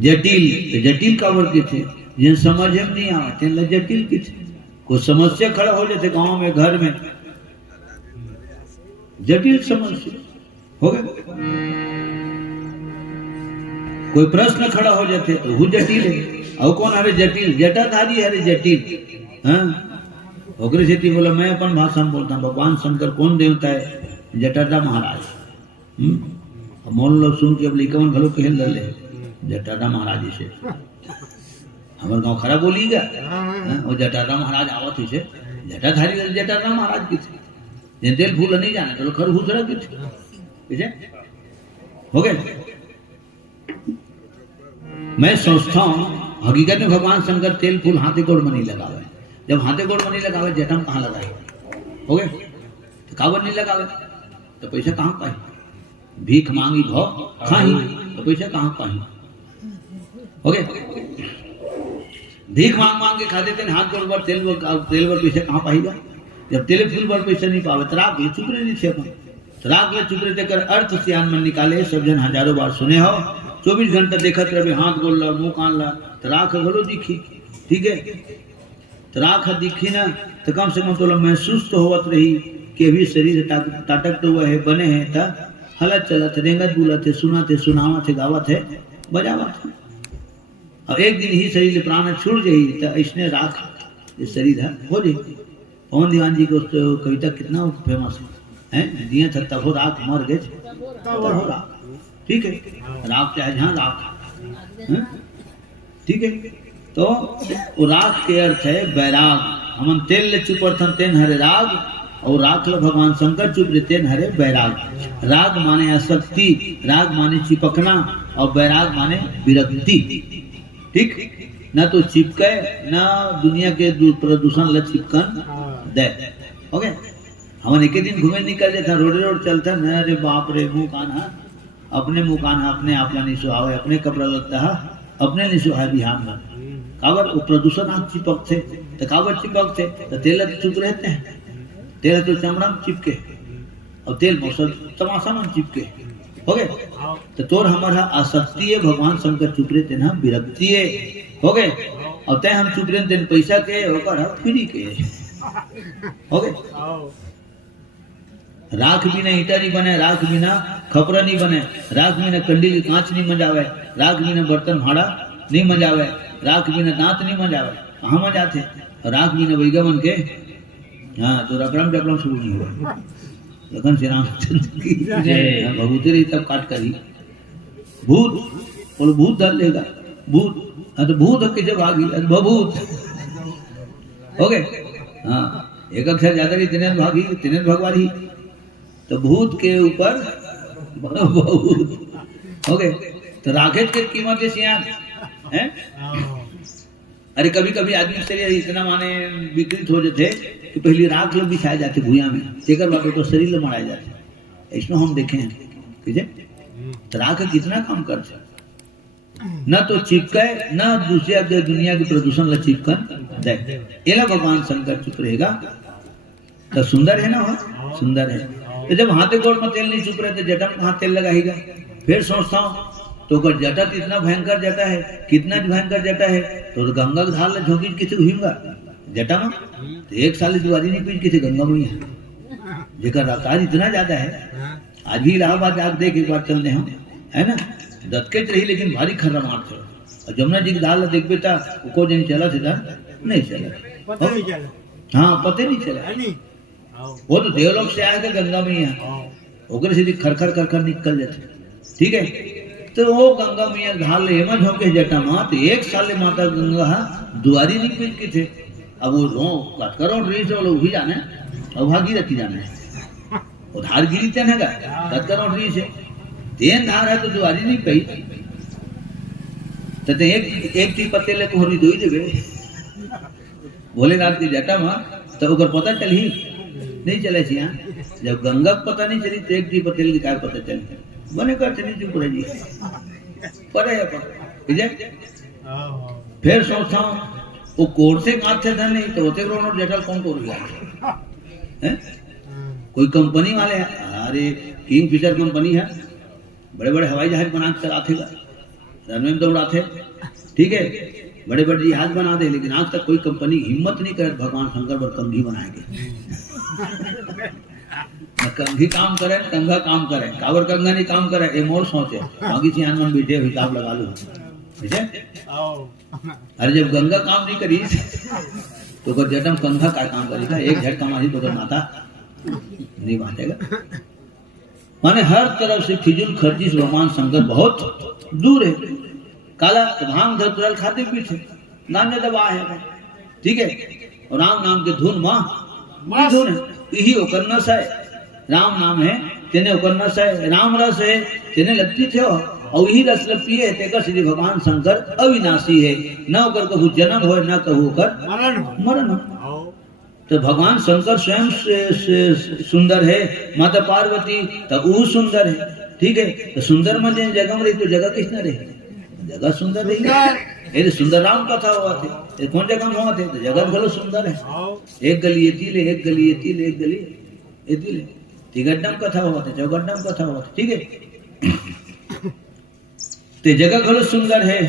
जटिल तो जटिल का वर्ग थे जिन समझ में नहीं आते जटिल की कोई समस्या खड़ा हो जाते गांव में घर में जटिल समस्या हो गए कोई प्रश्न खड़ा हो जाते तो वो जटिल है। और कौन हरे जटिल जटाधारी हरे जटिल हाँ ओकरे से बोला मैं अपन भाषा में बोलता हूँ भगवान शंकर कौन देवता है जटाधा महाराज। मोल लोग सुन के अब लिखवन घलो कहल रहे जटाधा महाराज से हमारे गांव खराब बोलीगा और जटाधा महाराज आवत से जटाधारी जटाधा महाराज की थे तेल फूल नहीं जाने चलो खर भूसरा की थे हो गए। मैं सोचता हूँ हकीकत में भगवान शंकर तेल फूल हाथे गोड़ में नहीं लगावे। जब हाथे गोड़ में नहीं लगावे जटम कहाँ लगाए हो गए तो कावर नहीं लगावे तो पैसा कहाँ पाए भीख मांगी भौ खाही तो पैसा कहाँ पाई हो गए भीख मांग के खा देते हाथ गोड़ पर तेल पर पैसा कहाँ पाएगा जब तेल फूल पर पैसा नहीं पावे तराक ले चुप रहे नहीं थे तराक ले चुप रहे कर अर्थ सियान में निकाले सब जन हजारों बार सुने हो 24 घंटा देखत रहे हाथ गोल ला मुंह कान ला तराक घरो दिखी ठीक है तराक दिखी ना तो कम से कम तो महसूस तो होवत रही कि अभी शरीर ताटक तो हुआ है बने हैं ता हलत चलत रेंगत बुलत है सुनत है सुनावत है गावत है बजावत है। और एक दिन ही शरीर प्राण छूट जाई तो इसने राख ये शरीर है हो जाए। पवन दीवान जी को कविता कितना फेमस है दिए था तब हो राख मर गए तब हो राख ठीक है राख चाहे जहाँ राख ठीक है। तो वो राग के अर्थ है बैराग हमन तेल ले चुपर्थन तेन हरे राग और राख ल भगवान शंकर चुप रे तेन हरे बैराग। राग माने आसक्ति राग माने चिपकना और बैराग माने विरक्ति ठीक न तो चिपके न दुनिया के प्रदूषण ल चिपकन दे हो गए। हमन एक दिन घूमे निकल जाता रोड चलता न रे बाप रे मुंह कान अपने मुंह कान अपने आप नहीं सुहावे अपने कपड़ा लगता है अपने नहीं सुहाए बिहार में कावर वो प्रदूषण आप चिपक थे तो कावर चिपक थे तो तेल चुप रहते हैं तेल तो चमड़ा में चिपके और तेल मौसम तमाशा में चिपके हो गए। तो तोर हमारा आसक्ति है भगवान शंकर चुप रहे तेना विरक्ति है हो गए। और तय हम चुप रहे तेन पैसा के होकर फ्री के हो गए। राख बिना ईटा नहीं बने राख बिना खपरा नहीं बने राख बिना कंडी की कांच नहीं मंजावे राख बिना बर्तन भाड़ा नहीं मंजावे राख बिना दांत नहीं मंजावे कहाँ मंजाते राख बिना वैगा बन के हाँ तो रकड़म डकड़म शुरू नहीं हुआ। लखन श्री रामचंद्र की भभूति रही तब काट कर ही भूत और भूत धर लेगा भूत तो भूत किसे भागी भभूत हो गए। हाँ एक अक्षर ज्यादा रही तिनेन भागी तिनेन भगवान तो भूत के ऊपर भूत हो गए। तो राकेश के कीमत सियान है। अरे कभी कभी आदमी शरीर इतना माने विकृत हो जाते कि पहले राख लोग बिछाए जाते भूया में तेकर बाबू तो शरीर में मराए जाते इसमें हम देखे हैं ठीक है। तो राख कितना काम करते न तो चिपके न दूसरे दुनिया के प्रदूषण ला चिपकन दे एला भगवान शंकर चुप रहेगा तो सुंदर है ना वहाँ सुंदर है। तो जब हाथे गोड़ में तेल नहीं चुप रहे तो जटा में कहाँ तेल लगाएगा। फिर सोचता हूँ तो अगर जटा इतना भयंकर जटा है कितना भयंकर जटा है तो गंगा धार झोंकी किसी हुईगा जटा में तो एक साल दुआरी नहीं पीट किसी गंगा मैया जेकर आकार इतना ज्यादा है। आज भी इलाहाबाद आप देख एक बार चलते हम है ना, दत्केच रही लेकिन भारी खर्रा मार चलो। और जमुना जी की दाल देख बेटा को दिन चला सीधा नहीं चला, पता नहीं चला। हाँ पता नहीं चला। नहीं वो तो देवलोक से आया था गंगा मैया, ओकर सीधी खरखर खरखर निकल जाते। ठीक है, तो वो गंगा मैया घाल हेमज होके जटा माँ तो एक साल माता गंगा दुआरी नहीं पीट के थे। अब वो रो करो रीस वालों भी जाने और भागी रखी जाना है उधार गिरी तेन है करो रीस है तेन धार है तो दुआरी नहीं पई तो एक की पत्ते ले कोहरी दो ही देवे भोलेनाथ की जटा माँ तो ओकर पता चल ही नहीं चले छी। जब गंगा को पता नहीं चली तो एक की पत्ते क्या पता चल बने कर चली चुप रह जी परे फिर सोचता हूँ वो कोर से माथे था नहीं तो होते रोनो जटल कौन कोर गया है? कोई कंपनी वाले हैं, अरे किंग फिशर कंपनी है, बड़े बड़े हवाई जहाज बना के चलाते रनवे में दौड़ाते। ठीक है, बड़े बड़े जहाज बना दे लेकिन आज तक कोई कंपनी हिम्मत नहीं करे भगवान शंकर पर कंघी बनाएंगे। कंघी काम करे कंघा काम करे कावर कंघा नहीं काम करे ये मोर सोचे बाकी सियान मन बैठे हिसाब लगा लो। अरे जब गंगा काम नहीं करी तो जटम कंघा का काम करेगा, एक झटका मारी तो माता नहीं बांटेगा। माने हर तरफ से फिजूल खर्ची से भगवान शंकर बहुत दूर है। काला भांग धतुरल खाते पीछे नान्य दबा है। ठीक है, और राम नाम के धुन माँ धुन है यही ओकर नस है। राम नाम है तेने ओकर नस है, राम रस है तेने लगती थे और यही रस लगती है तेकर श्री भगवान शंकर अविनाशी है, न ओकर कहू जन्म हो न कहू ओकर मरण हो। तो भगवान शंकर स्वयं सुंदर है, माता पार्वती तो वो सुंदर है। ठीक है, तो सुंदर में जगह में रही तो जगह किसने रही, जगह सुंदर रही। ये सुंदर राम कथा हुआ थे कौन जगह में हुआ थे तो जगह गलो सुंदर है। एक गली ये तिल एक गली ये तिल एक गली ये तिल तिगड्डम कथा हुआ था चौगड्डम कथा हुआ था। ठीक है, तो जगह गलो सुंदर है।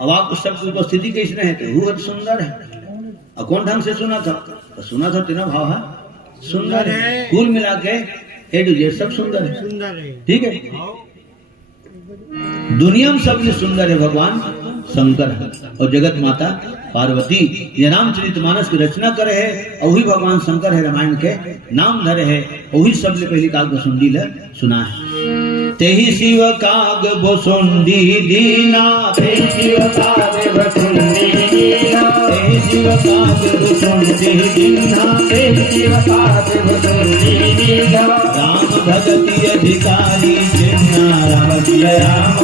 अब आप सबकी उपस्थिति किसने है तो वो सुंदर है। और कौन ढंग से सुना था तो सुना था तेना भाव है सुंदर है। कुल मिला के ए टू जेड सब सुंदर है। ठीक है, दुनिया में सबसे सुंदर है भगवान शंकर और जगत माता पार्वती। ये रामचरितमानस की रचना करे है और वही भगवान शंकर है रामायण के नाम धरे है। वही सबसे पहली काग भुसुंडी सुना है। तेहि शिव काग भुसुंडी दीना तेहि शिव काग भुसुंडी दीना तेहि शिव काग भुसुंडी दीना तेहि शिव काग भुसुंडी दीना राम भगति अधिकारी जिन्ना राम जिया राम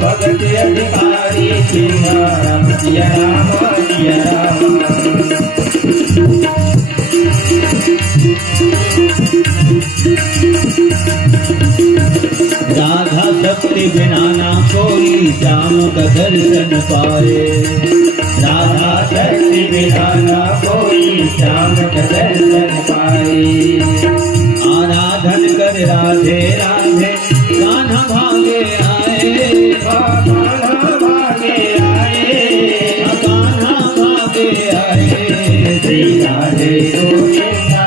भगति अधिकारी जिन्ना राम जिया राम राधा शक्ति बिना ना कोई श्याम का दर्शन पाए। राधा शक्ति बिना ना कोई श्याम का दर्शन पाए। आराधन कर राधे राधे कान्हा भागे आए कान्हा भागे आए कान्हा भागे आए। श्री राधे गोविंदा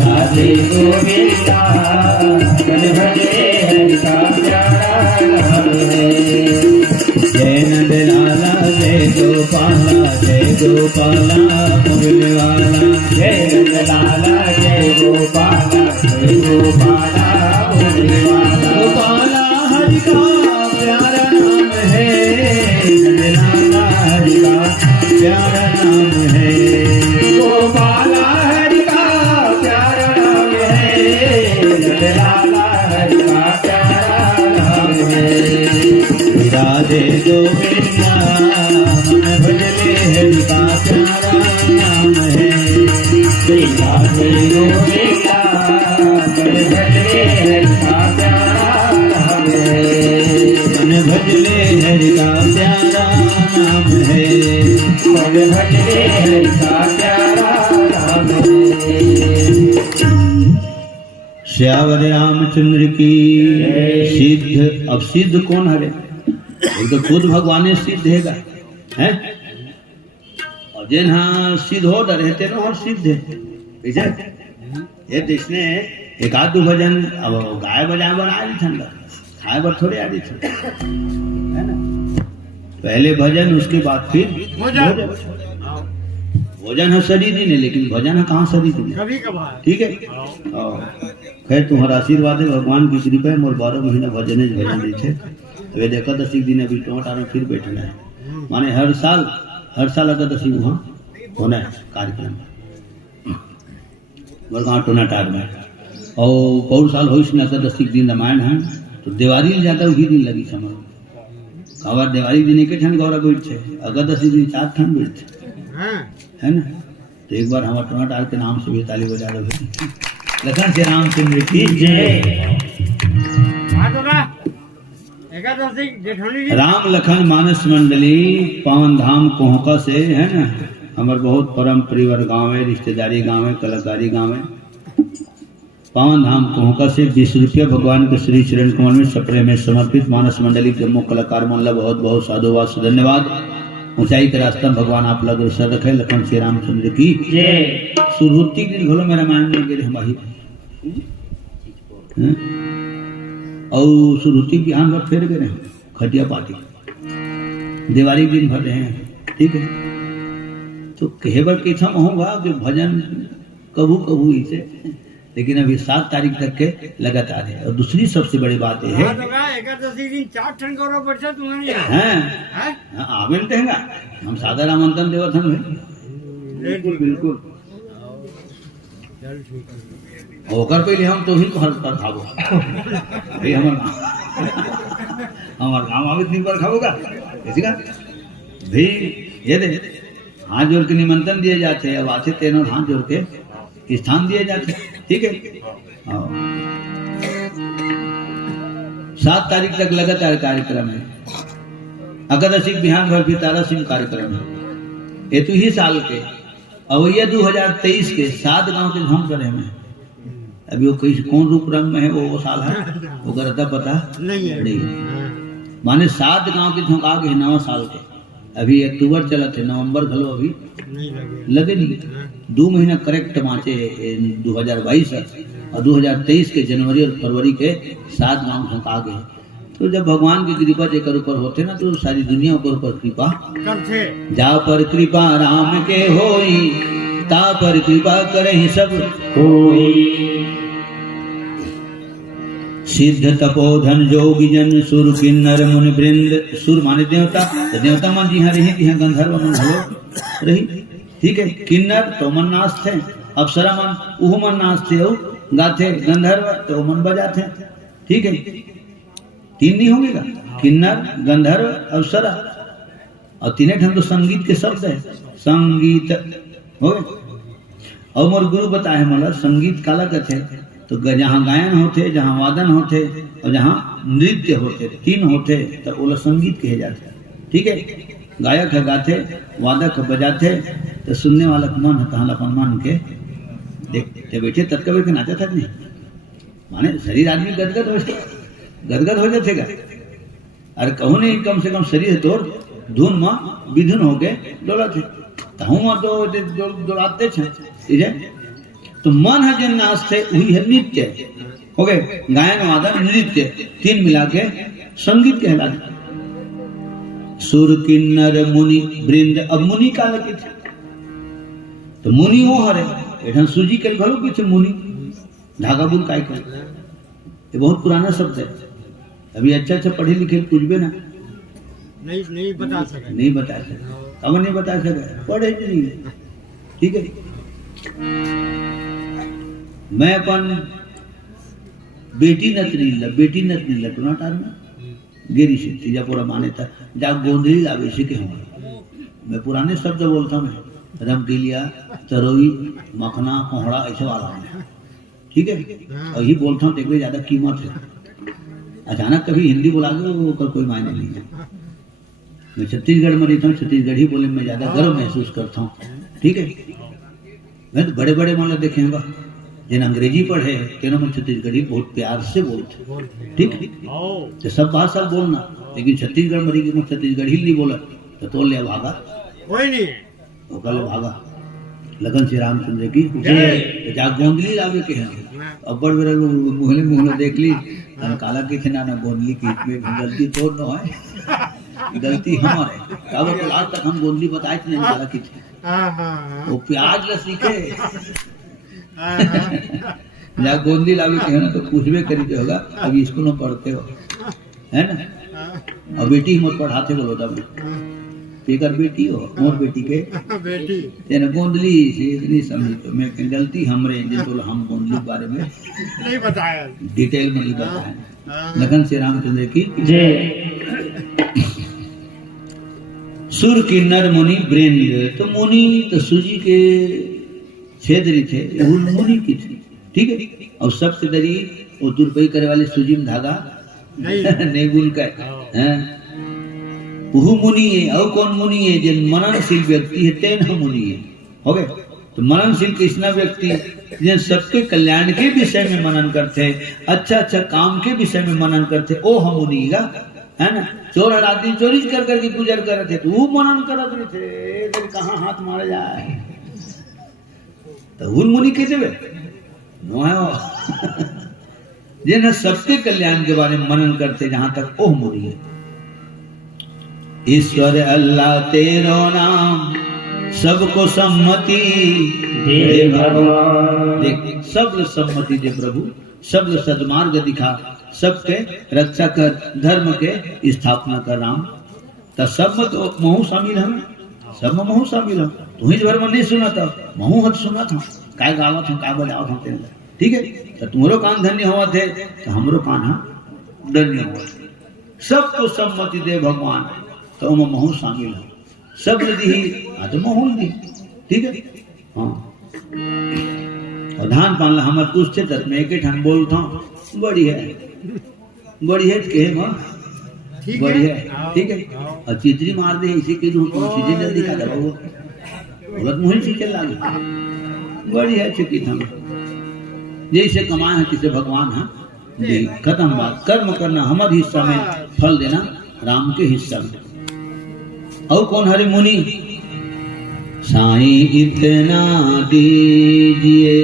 राधे गोविंदा जय नंद लाला जय गोपाला मुरली वाला जय नंद लाला जय गोपाला मुरली वाला। गोपाला हरि का प्यारा नाम है, नंद लाला हरि का प्यारा नाम है। गोपाला हरि का प्यारा नाम है, नंद लाला हरि का प्यारा नाम है। राधे गोविंदा मन भजले हरि का प्यारा नाम है। राधे गोविंदा मन भजले हरि का प्यारा नाम है। मन भजले हरि का प्यारा नाम है। मन भजले हरि का प्यारा नाम है। श्यावर रामचंद्र की सिद्ध। अब सिद्ध कौन हरे? एक तो खुद भगवान सिद्ध हैगा है, और जिन हाँ सिद्ध हो डरे तेनो और सिद्ध है। ये तो इसने एक आध दो भजन अब गाय बजाए बर आ रही ठंडा, खाए बर थोड़े आ रही थी, है ना। पहले भजन, उसके बाद फिर भोजन है शरीर दिन है, लेकिन भजन है कहाँ शरीर दिन, कभी कभार, ठीक है। खैर तुम्हारा आशीर्वाद है, भगवान की कृपा है। मोर 12 महीना भजन दी थे। वे देखा 10 दिन अभी टमाटर में फिर बैठना है, माने हर साल अगर 10 वहाँ होना है कार्यक्रम बरगांव टोनाटार में। और पौर साल हो इसने अगर 10 दिन रामायण है तो दिवाली जाता वही दिन लगी समझ। अगर दिवाली दिन एक ठंड गौरा बैठ छे, अगर 10 दिन 4 ठंड बैठ छे, है ना। तो एक बार हमारे टोनाटार के नाम से भी ताली बजा रहे। लखन श्री रामचंद्र की जय। राम लखन मानस मंडली पवन धाम कोहका से, है ना। हमारे बहुत परम परिवार गांव है, रिश्तेदारी गांव है, कलाकारी गांव है। पवन धाम कोहका से 20 रुपया भगवान के श्री चरण कमल में सपरे में समर्पित मानस मंडली जम्मू कलाकार मोहल्ला बहुत बहुत साधुवाद धन्यवाद। ऊंचाई का रास्ता भगवान आप लोग सर रखे। लखन श्री रामचंद्र की जय। सुरहुती दिन घोलो मेरा मान में गिरे हमारी और सुरहुती बिहान भर फेर गए खटिया पाती दिवाली दिन भर रहे हैं, ठीक है। तो कहेबर के हम होगा कि भजन कभू इसे, लेकिन अभी 7 तारीख तक के लगातार है। और दूसरी सबसे बड़ी बात यह है आवेल कहेगा हम सादर आमंत्रण देवत हम बिल्कुल बिल्कुल होकर पहले हम तो ही पर खाबो भाई हमार गाँव आवे दिन पर खाबोगा ऐसी का भाई। ये दे हाथ जोड़ के निमंत्रण दिए जाते हैं, अब आते तेनों हाथ जोड़ के स्थान दिए जाते हैं, ठीक है। 7 तारीख तक लगातार कार्यक्रम है। अकादशी बिहान भर भी 13 सिंह कार्यक्रम है। ये तो ही साल के अब ये 2023 के 7 गांव के हम करे में। अभी वो कौन रूप रंग में है वो साल है वो करता पता नहीं है। माने 7 गांव के झोंक आ गए 9 साल के। अभी अक्टूबर चला थे, नवंबर घलो अभी लगे नहीं। 2 महीना करेक्ट माचे 2022 और 2023 के जनवरी और फरवरी के 7 गांव झोंक आ गए। तो जब भगवान की कृपा जेकर ऊपर होते ना तो सारी दुनिया के ऊपर कृपा करते। जा पर कृपा राम के होई ता पर कृपा करे सब कोई। सिद्ध तपोधन जोगी जन सुर किन्नर मुनि वृंद। सुर माने देवता, तो देवता मन जी यहाँ रही, यहाँ गंधर्व मन हलो रही, ठीक है। किन्नर तो मन नाच थे, अप्सरा मन उह मन नाच थे गाथे, गंधर्व तो मन बजाते, ठीक है। 3 नहीं होंगे का किन्नर गंधर्व अप्सरा, और 3 ठन तो संगीत के शब्द है। संगीत हो और मोर गुरु बताए मला संगीत काला कथे तो जहाँ गायन होते, जहाँ वादन होते और जहाँ नृत्य होते 3 होते तो वो संगीत कहे जाते, ठीक है। गायक है गाते, वादक बजाते, तो सुनने वाला मन है कहाँ अपन मन के देखते बैठे तब कभी के नाचा था नहीं। माने शरीर आदमी गदगद हो जाते का। अरे कहूँ नहीं कम से कम शरीर तोड़ धुन में विधुन हो गए डोला थे तो डोलाते थे। तो मन है जो नाच थे वही है नृत्य हो गए, गायन वादन नृत्य 3 मिला के संगीत कहलाते। सुर किन्नर मुनि वृंद। अब मुनि का लगे थे तो मुनि वो हरे एठन सूजी के घलो की थे मुनि धागा बुन काय कर। ये बहुत पुराना शब्द है। अभी अच्छा पढ़े लिखे कुछ भी ना नहीं बता सके अब नहीं बता सके पढ़े नहीं, ठीक है। मैं अपन बेटी नतनी टोनाटार में गिरी से तीजापुरा माने था जा गोंधली लावे से के मैं पुराने शब्द बोलता मैं रमकेलिया तरोई मखना कोहड़ा ऐसे वाला है, ठीक है। और ही बोलता हूँ देखो ज्यादा कीमत है। अचानक कभी हिंदी बुला दो कोई मायने नहीं है। मैं छत्तीसगढ़ में रहता हूँ, छत्तीसगढ़ी बोले में ज्यादा गर्व महसूस करता हूँ, ठीक है। मैं तो बड़े बड़े मामले देखेंगे जिन अंग्रेजी पढ़े तेनों में छत्तीसगढ़ी बहुत प्यार से बोलते, ठीक तो सब भाषा बोलना, लेकिन छत्तीसगढ़ मरी की छत्तीसगढ़ी नहीं बोला तो ले भागा कोई नहीं वो कल भागा। लगन श्री रामचंद्र की जा गोंदली लावे के हैं अब्बड़ बेरा मुहले मुहले देख ली काला की थे ना गोंदली की गलती तो न है, गलती हमारे अब तो आज तक हम गोंदली बताए थे नहीं काला की थे वो प्याज ल सीखे या गोंदली लावे के है ना तो पूछबे करी जो होगा अभी स्कूल में पढ़ते हो है ना, और बेटी मत पढ़ाते बोलो तब तेकर बेटी हो मोर बेटी के बेटी तेने गोंदली से नहीं समझी तो मैं गलती हमरे जे तो हम गोंदली के बारे में नहीं बताया, डिटेल में नहीं बताया। लगन श्री रामचंद्र की जय। सुर किन्नर मुनि ब्रेन तो मुनि तो सूजी के छेदरी थे वो मुनि की थी, ठीक है, और सबसे डरी वो दुरुपयोग करे वाले सूजी में धागा नहीं गुल का है वह मुनि है। और कौन मुनि है? जिन मननशील व्यक्ति है तेन मुनि है, हो गए। तो मननशील कृष्णा व्यक्ति जिन सबके कल्याण के विषय में मनन करते हैं, अच्छा अच्छा काम के विषय में मनन करते, ओ हम मुनि है ना। चोर रात दिन चोरी कर करके गुजर कर थे तो वो मनन करते थे कहाँ हाथ मारे जाए तो उन मुनि कैसे वे नो है जिन सबके कल्याण के बारे में मनन करते जहां तक ओह मुनि है। ईश्वर अल्लाह तेरो नाम सबको सम्मति दे भगवान, देख सब सम्मति दे प्रभु, सब सदमार्ग दिखा, सबके रक्षा कर, धर्म के स्थापना कर राम। तो सब तो महू शामिल है, सब में महू शामिल है। तू ही भर में नहीं सुना था महू हद सुना था काय गावत हूँ काय बजावत हूँ तेरे, ठीक है। तो तुम्हारो कान धन्य हुआ थे तो हमरो कान धन्य हुआ। सबको सम्मति दे भगवान तो हम महू शामिल है, सब दी तो महू दी, ठीक है। हाँ और धान पान हमारे पूछते तक मैं एक ठान बोलता हूँ बड़ी है के माँ बड़ी है, ठीक है। और चितरी मार दे इसी के लिए कौन चीजें जल्दी का दबा बोलत मुझे सीखे लागे बड़ी है चिकित हम जैसे कमाए हैं किसे भगवान है जी। खत्म बात, कर्म करना हमारे हिस्सा में, फल देना राम के हिस्सा में। और कौन हरे मुनि? साईं इतना दीजिए।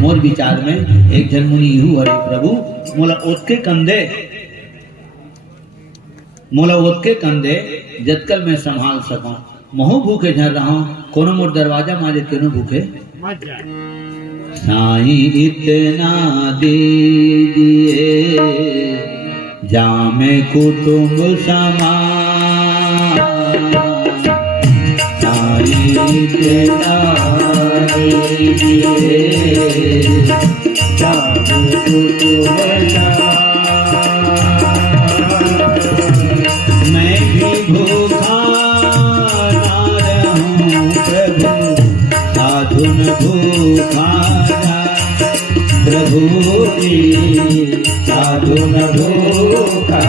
मोर विचार में एक जन मुनि हूँ, हरे प्रभु मोला ओत के कंधे जतकल मैं संभाल सका, महू भूखे झर रहा हूँ, कोनो मोर दरवाजा मारे तेनो भूखे मत जाए। साईं इतना दीजिए जामे कुटुंब समान, साईं इतना दीजिए जामे कुटुंब समान। मैं भी भूखा ना रहूं प्रभु, साधु न भूखा प्रभु जी, साधु न भूखा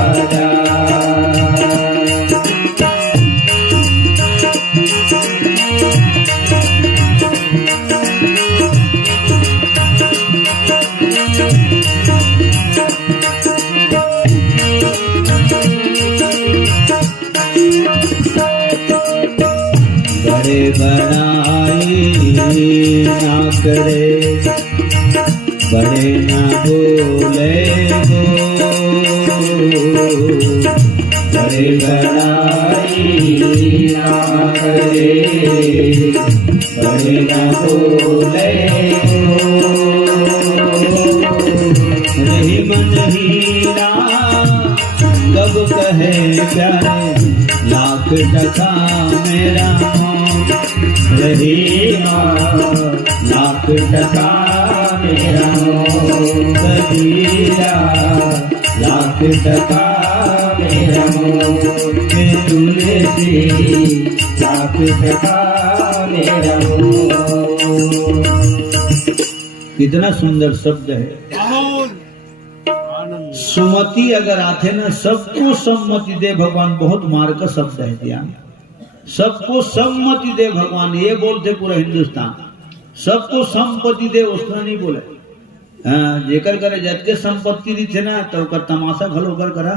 बड़े बनाई ना करे, बड़े ना बोले गो, बड़े बनाई ना करे, बड़े ना बोले गो। रही मन हीरा कब कहे प्यारे, लाख टका मेरा रही लाख टका मेरा कबीरा, लाख टका मेरा तुलसी, लाख टका मेरा। कितना सुंदर शब्द है। सुमति अगर आते ना, सबको सम्मति दे भगवान, बहुत मार का शब्द है ध्यान। सबको सम्मति दे भगवान, ये बोलते पूरा हिंदुस्तान। सबको संपत्ति दे उसने नहीं बोले, हाँ, जेकर करे जत के संपत्ति दी थे ना तो ओकर तमाशा घलो कर करा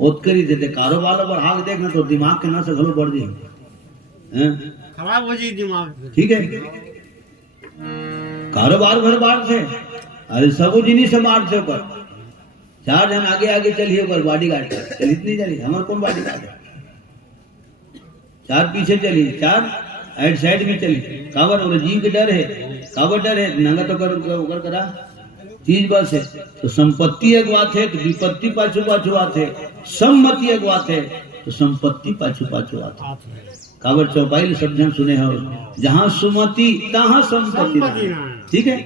ओतकरी देते कारोबार पर हाथ देखना तो दिमाग के ना से घलो बढ़ जी खराब हो जी दिमाग। ठीक है कारोबार भर बार थे अरे सब जिनी से बार थे ऊपर 4 जन आगे आगे चलिए ऊपर बॉडी गार्ड चल इतनी चली हमारे कौन बॉडी गार्ड है 4 पीछे चली 4 साइड में चली कावर और जीव के डर है कावर डर है नंगा तो कर करा चीज बस है तो संपत्ति एक बात है तो विपत्ति पाछू पाछू बात है सम्मति एक बात है तो संपत्ति पाछू पाछू बात है कावर चौपाई सब जन सुने हो जहाँ सुमति तहाँ संपत्ति ठीक है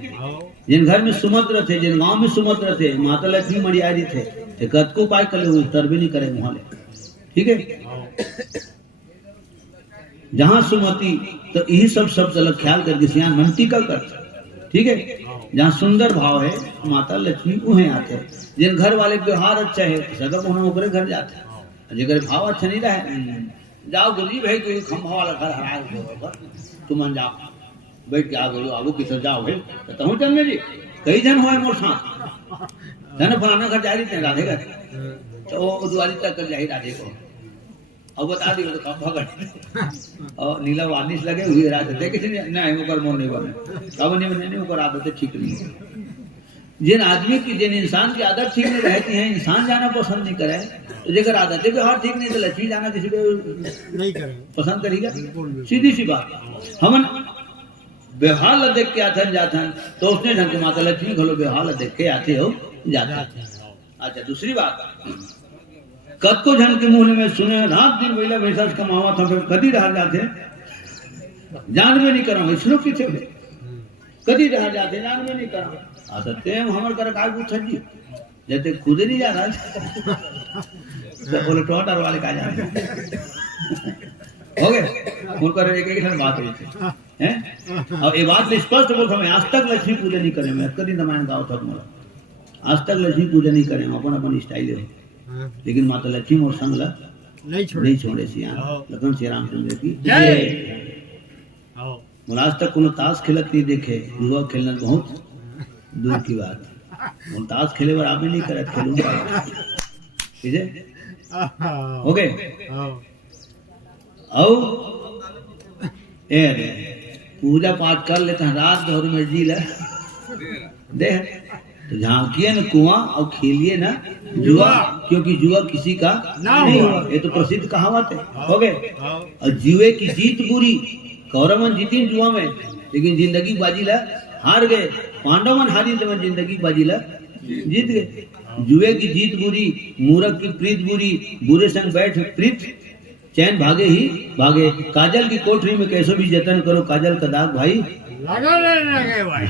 जिन घर में सुमत थे जिन गांव में सुमत थे माता लक्ष्मी मरियारी थे कद को पाई कर उतर भी नहीं करे वहां ठीक है जहाँ सुमति तो यही सब शब्द ख्याल करके सियान मनती का कर ठीक है जहाँ सुंदर भाव है माता लक्ष्मी उन्हें आते हैं जिन घर वाले व्यवहार अच्छा है सदा उन्हें घर जाते हैं जिगर भाव अच्छा नहीं रहे जाओ गुरुजी भाई कोई खंभा वाला घर हरा तुम जाओ बैठ के आ बोलो आगो किस जाओ भाई कहूँ चलने जी कई जन हुआ मोर साथ जन फलाना घर जा रही थे राधे घर तो वो दुआरी तक कर जाही राधे को अब बता दी तो खंभा कर और नीला वार्निश लगे हुई रात थे किसी ने नहीं ऊपर मोर नहीं बने अब नहीं बने नहीं ऊपर आदतें ठीक नहीं जिन आदमी की जिन इंसान की आदत ठीक नहीं रहती है इंसान जाना पसंद नहीं करे तो जेकर आदतें व्यवहार ठीक नहीं तो लक्ष्मी जाना किसी को नहीं करे पसंद करेगा सीधी सी बात हमन व्यवहार ला देख के आथन जाथन तो उसने ढंग के माता लक्ष्मी घलो व्यवहार ला देख के आते हो जाते अच्छा दूसरी बात कद को जन के मुंह में सुने रात दिन महिला वैसा कमावा था फिर कदी रह जाते जान में नहीं करा इसरो पीछे कदी रह जाते जान में नहीं करा आदते हमर कर काय पूछ जी जैसे खुद नहीं जा रहा तो बोले टोटर वाले का जा हो गए बोल कर एक एक बात हुई थी हैं और ये बात स्पष्ट बोल हमें आज तक लक्ष्मी पूजा नहीं करे मैं कदी दमान गाँव तक मोला आज तक लक्ष्मी पूजा नहीं करे अपन अपन स्टाइल है लेकिन माता लक्ष्मी और संग नहीं छोड़े सियान लखन श्री रामचंद्र की जय आज तक कोनो ताश खेलत नहीं देखे युवा खेलना बहुत दूर की बात ताश खेले बार आप नहीं करे खेलूंगा ठीक है हो गए ए पूजा पाठ कर लेते हैं रात भर में जी ले दे तो झांकिए न कुआं और खेलिए ना जुआ क्योंकि जुआ किसी का नहीं हुआ ये तो प्रसिद्ध कहावत है हो गए और जुए की जीत बुरी कौरवन जीती जुआ में लेकिन जिंदगी बाजी ला हार गए पांडवन हारी तो जिंदगी बाजी ला जीत गए जुए की जीत बुरी मूर्ख की प्रीत बुरी बुरे संग बैठ प्रीत चैन भागे ही भागे काजल की कोठरी में कैसे भी जतन करो काजल का दाग भाई लगे भाई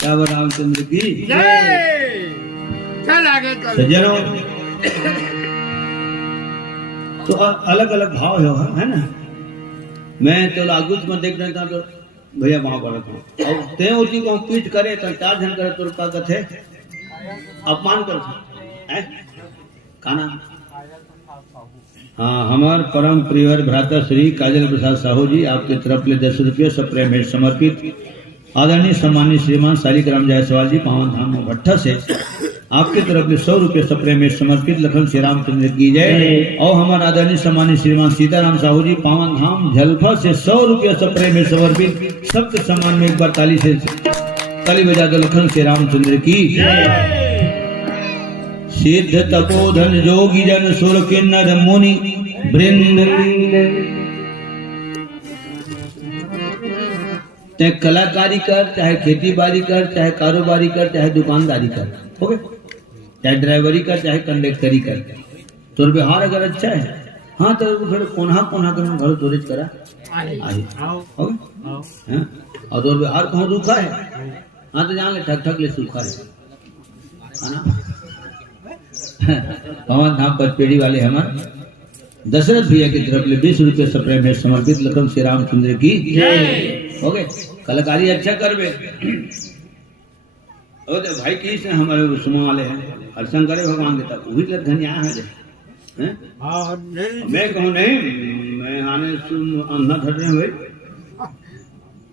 क्या रामचंद्र की चल आगे सज्जनों तो अलग अलग भाव है ना मैं तो लागूज में देख रहा था तो भैया वहां पर था और ते उसी को पीट करे तो 4 जन करे तो का कथे अपमान कर है खाना हाँ हमार परम प्रिय भ्राता श्री काजल प्रसाद साहू जी आपके तरफ ले 10 रुपये सप्रेम भेंट समर्पित आदरणीय सम्मानित श्रीमान शालिग्राम जायसवाल जी पावन धाम भट्टा से आपके तरफ ले 100 रुपये सप्रेम भेंट समर्पित लखन श्री रामचंद्र की जय और हमारे आदरणीय सम्मानित श्रीमान सीताराम साहू जी पावन धाम झलफा से 100 रुपये सप्रेम भेंट समर्पित सबके सम्मान में एक बार ताली बजा दो लखन श्री रामचंद्र की सिद्ध तपोधन जोगी जन सुर किन्नर मुनि वृंद चाहे कलाकारी कर चाहे खेती बाड़ी कर चाहे कारोबारी कर चाहे दुकानदारी कर हो गए चाहे ड्राइवरी कर चाहे कंडक्टरी कर तो व्यवहार अगर अच्छा है हाँ तो फिर कोना कोना कर घर तोरेज करा आई हो गए और तो व्यवहार कहाँ रूखा है हाँ तो जान ले ठक ठक ले सूखा है ना पवन धाम पचपेड़ी वाले हमारे दशरथ भैया की तरफ ले 20 रुपये सप्रेम में समर्पित लखन श्री रामचंद्र की हो गए कलाकारी अच्छा करवे भाई की हमारे सुमा वाले हैं हरसंग करे भगवान के तक वही लग धनिया है मैं कहूँ नहीं मैं आने अंधा धरने हुए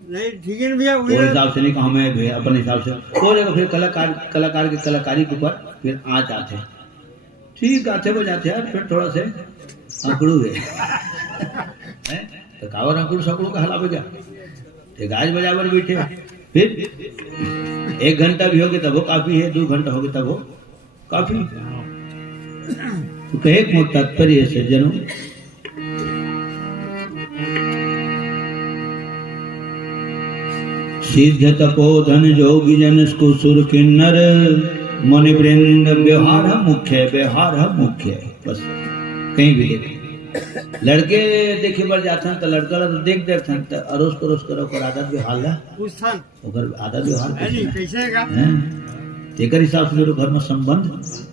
नहीं ठीक है भैया वो हिसाब से नहीं कहा मैं भैया अपने हिसाब से तो जगह फिर कलाकार की कलाकारी के ऊपर फिर आ जाते ठीक आते बजाते यार फिर थोड़ा से अंकड़ू है तो कावर अंकुर सकड़ू का हला बजा ते गाज बजावर बैठे फिर 1 घंटा भी होगे तब वो काफी है 2 घंटा होगे तब वो काफी तो कहे मोट तात्पर्य है सज्जनों सिद्ध तपोधन जोगी जन को सुर किन्नर मणि वृंद व्यवहार मुख्य बस कहीं भी देखे लड़के देखे बर जाते हैं तो लड़का तो देख हैं तो अरोस करो ओकर आदत व्यवहार ला पूछथन ओकर आदत व्यवहार अरे कैसे का तेकर हिसाब से घर में संबंध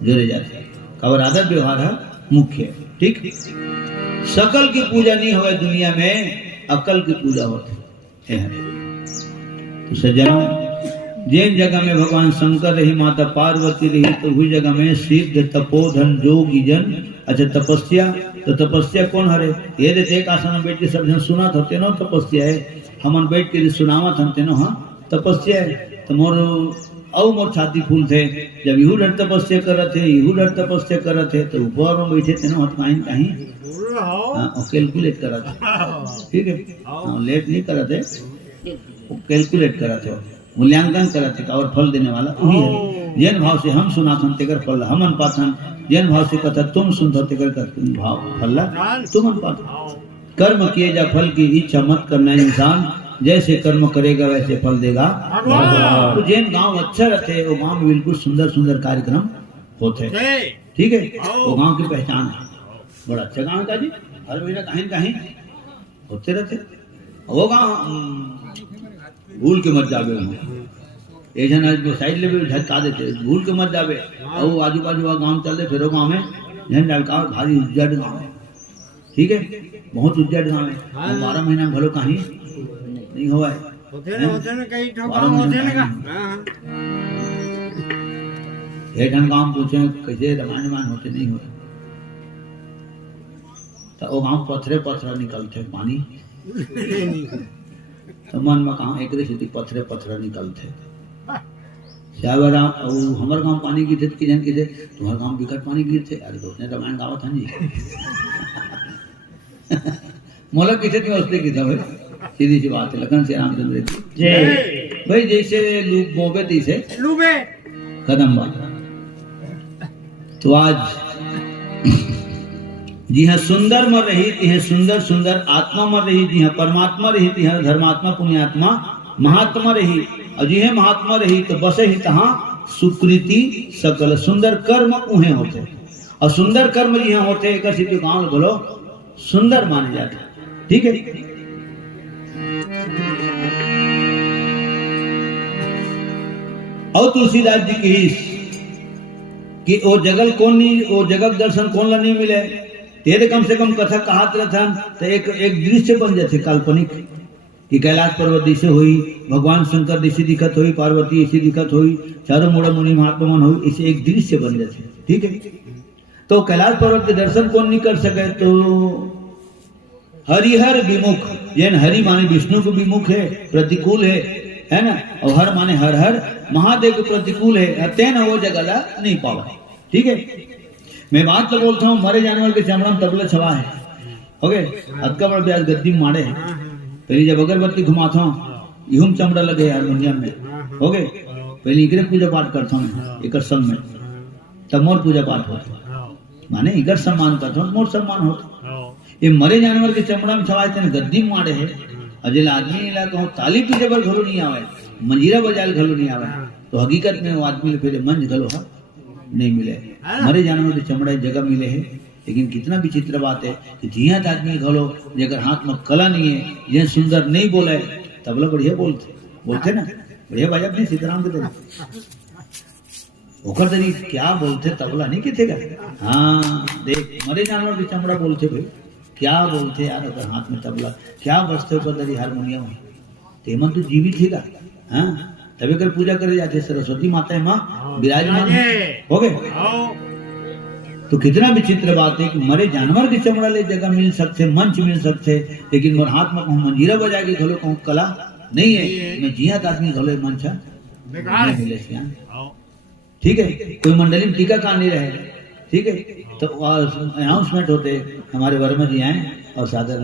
जोड़े जाते हैं कवर आदत व्यवहार है मुख्य ठीक सकल की पूजा नहीं होए दुनिया में अकल की पूजा होती है तो सज्जनों जिन जगह में भगवान शंकर रही माता पार्वती रही तो वही जगह में सिद्ध तपोधन जोगी जन अच्छा तपस्या तो तपस्या कौन हरे ये देते एक आसन में बैठ के सब जन सुना होते नो तपस्या है हमन बैठ के सुनावत हनते नो हाँ तपस्या है तो मोर छाती फूल थे जब यहू डर तपस्या कर रहे थे तो ऊपर में बैठे थे ना कहीं कैलकुलेट कर रहे थे ठीक है लेट नहीं कर रहे थे वो कैलकुलेट कर रहे थे मूल्यांकन कर रहे थे और फल देने वाला वही है जैन भाव से हम सुनाथन तेकर फल हमन पाथन जैन भाव से कथा तुम सुनते तेकर भाव फल तुम पाथन कर्म किए जा फल की इच्छा मत करना इंसान जैसे कर्म करेगा वैसे फल देगा तो जैन गांव अच्छा रहते वो गांव में बिल्कुल सुंदर सुंदर कार्यक्रम होते ठीक है वो गांव की पहचान है बड़ा अच्छा गांव का जी हर महीना कहीं होते रहते वो गांव भूल के मत जावे एक जन आज साइड ले झटका देते भूल के मत जावे और वो आजू बाजू गांव चलते फिर गांव में झन डलका भारी उज्जड़ गांव है ठीक है बहुत उज्जड़ गांव है 12 महीना भलो कहीं नहीं हुआ है होते ना कई ठोका होते ना एक जन गांव पूछे कैसे रमान होते नहीं होते तो वो गांव पत्थरे निकलते पानी तो मन में कहा एक स्थिति पत्थरे निकलते श्यावरा हमारे गांव पानी गिरते कि जन गिरते तुम्हारे गांव बिकट पानी गिरते अरे तो उसने रामायण गाँव था जी मोलक गिरते थे उसने गिरता भाई सीधी सी बात है लखन से रामचंद्र की भाई जैसे लूप मोबे तैसे लूबे कदम बात तो आज जी हाँ सुंदर मर रही ती सुंदर आत्मा मर रही जी हाँ परमात्मा रही ती धर्मात्मा पुण्यात्मा महात्मा रही और जी है महात्मा रही तो बसे ही तहाँ सुकृति सकल सुंदर कर्म उन्हें होते और सुंदर कर्म जी हाँ होते एक सिद्धि गांव बोलो सुंदर माने जाते ठीक है और तुलसीदास जी की कि वो जगल कौन नहीं वो जगत दर्शन कौन ला नहीं मिले तेरे कम से कम कथा कहात रहन तो एक दृश्य बन जाते काल्पनिक कि कैलाश पर्वत दिशे हुई भगवान शंकर दिशे दिखत हुई पार्वती ऐसी दिखत हुई चारों मोड़ा मुनि महात्मा मन हुई इसे एक दृश्य बन जाते ठीक है तो कैलाश पर्वत के दर्शन कौन नहीं कर सके तो हरिहर विमुख जैन हरि माने विष्णु को विमुख है प्रतिकूल है ना और हर माने हर हर महादेव के प्रतिकूल है तेन वो जगह नहीं पावा ठीक है मैं बात तो बोलता हूँ मरे जानवर के चमड़ा में तबला छवा है ओके अक्का बड़ ब्याज गद्दी मारे है पहले जब अगरबत्ती घुमाता हूँ यूं चमड़ा लगे हारमोनियम में ओके पहले इकरे पूजा पाठ करता हूँ एक संग में तब मोर पूजा पाठ होता माने इकर सम्मान करता हूँ मोर सम्मान होता ये मरे जानवर के चमड़ा में छवाए थे गद्दी मारे है अजल आदमी इलाका हूँ ताली पीछे पर घलो नहीं आवे मंजीरा बजाल घलो नहीं आवे तो हकीकत में वो आदमी फिर मंज घलो है नहीं मिले मरे जानवर के चमड़ा जगह मिले है लेकिन कितना विचित्र बात है कि जिया आदमी घलो जेकर हाथ में कला नहीं है ये सुंदर नहीं बोले तबला बढ़िया बोलते ना बढ़िया बाजा नहीं सीताराम के तरह ओकर तरी क्या बोलते तबला नहीं किथे हाँ देख मरे जानवर के चमड़ा बोलते भाई क्या बोलते यार अगर हाथ में तबला क्या बजते ऊपर तरी हारमोनियम तेमन तो जीवित है हाँ तभी कर पूजा करे जाते सरस्वती माता है माँ विराजमान हो गए तो कितना विचित्र बात है कि मरे जानवर की चमड़ा ले जगह मिल सकते मंच मिल सकते लेकिन मोर हाथ में कहूँ मंजीरा बजा के घलो कहूँ कला नहीं है। मैं जियात आदमी घलो मन छा बेकार है। मिले सियान। आओ। ठीक है, कोई मंडली में टीका कान नहीं रहे, ठीक है, तो अनाउंसमेंट होते हमारे वर्मा जी आए और सादर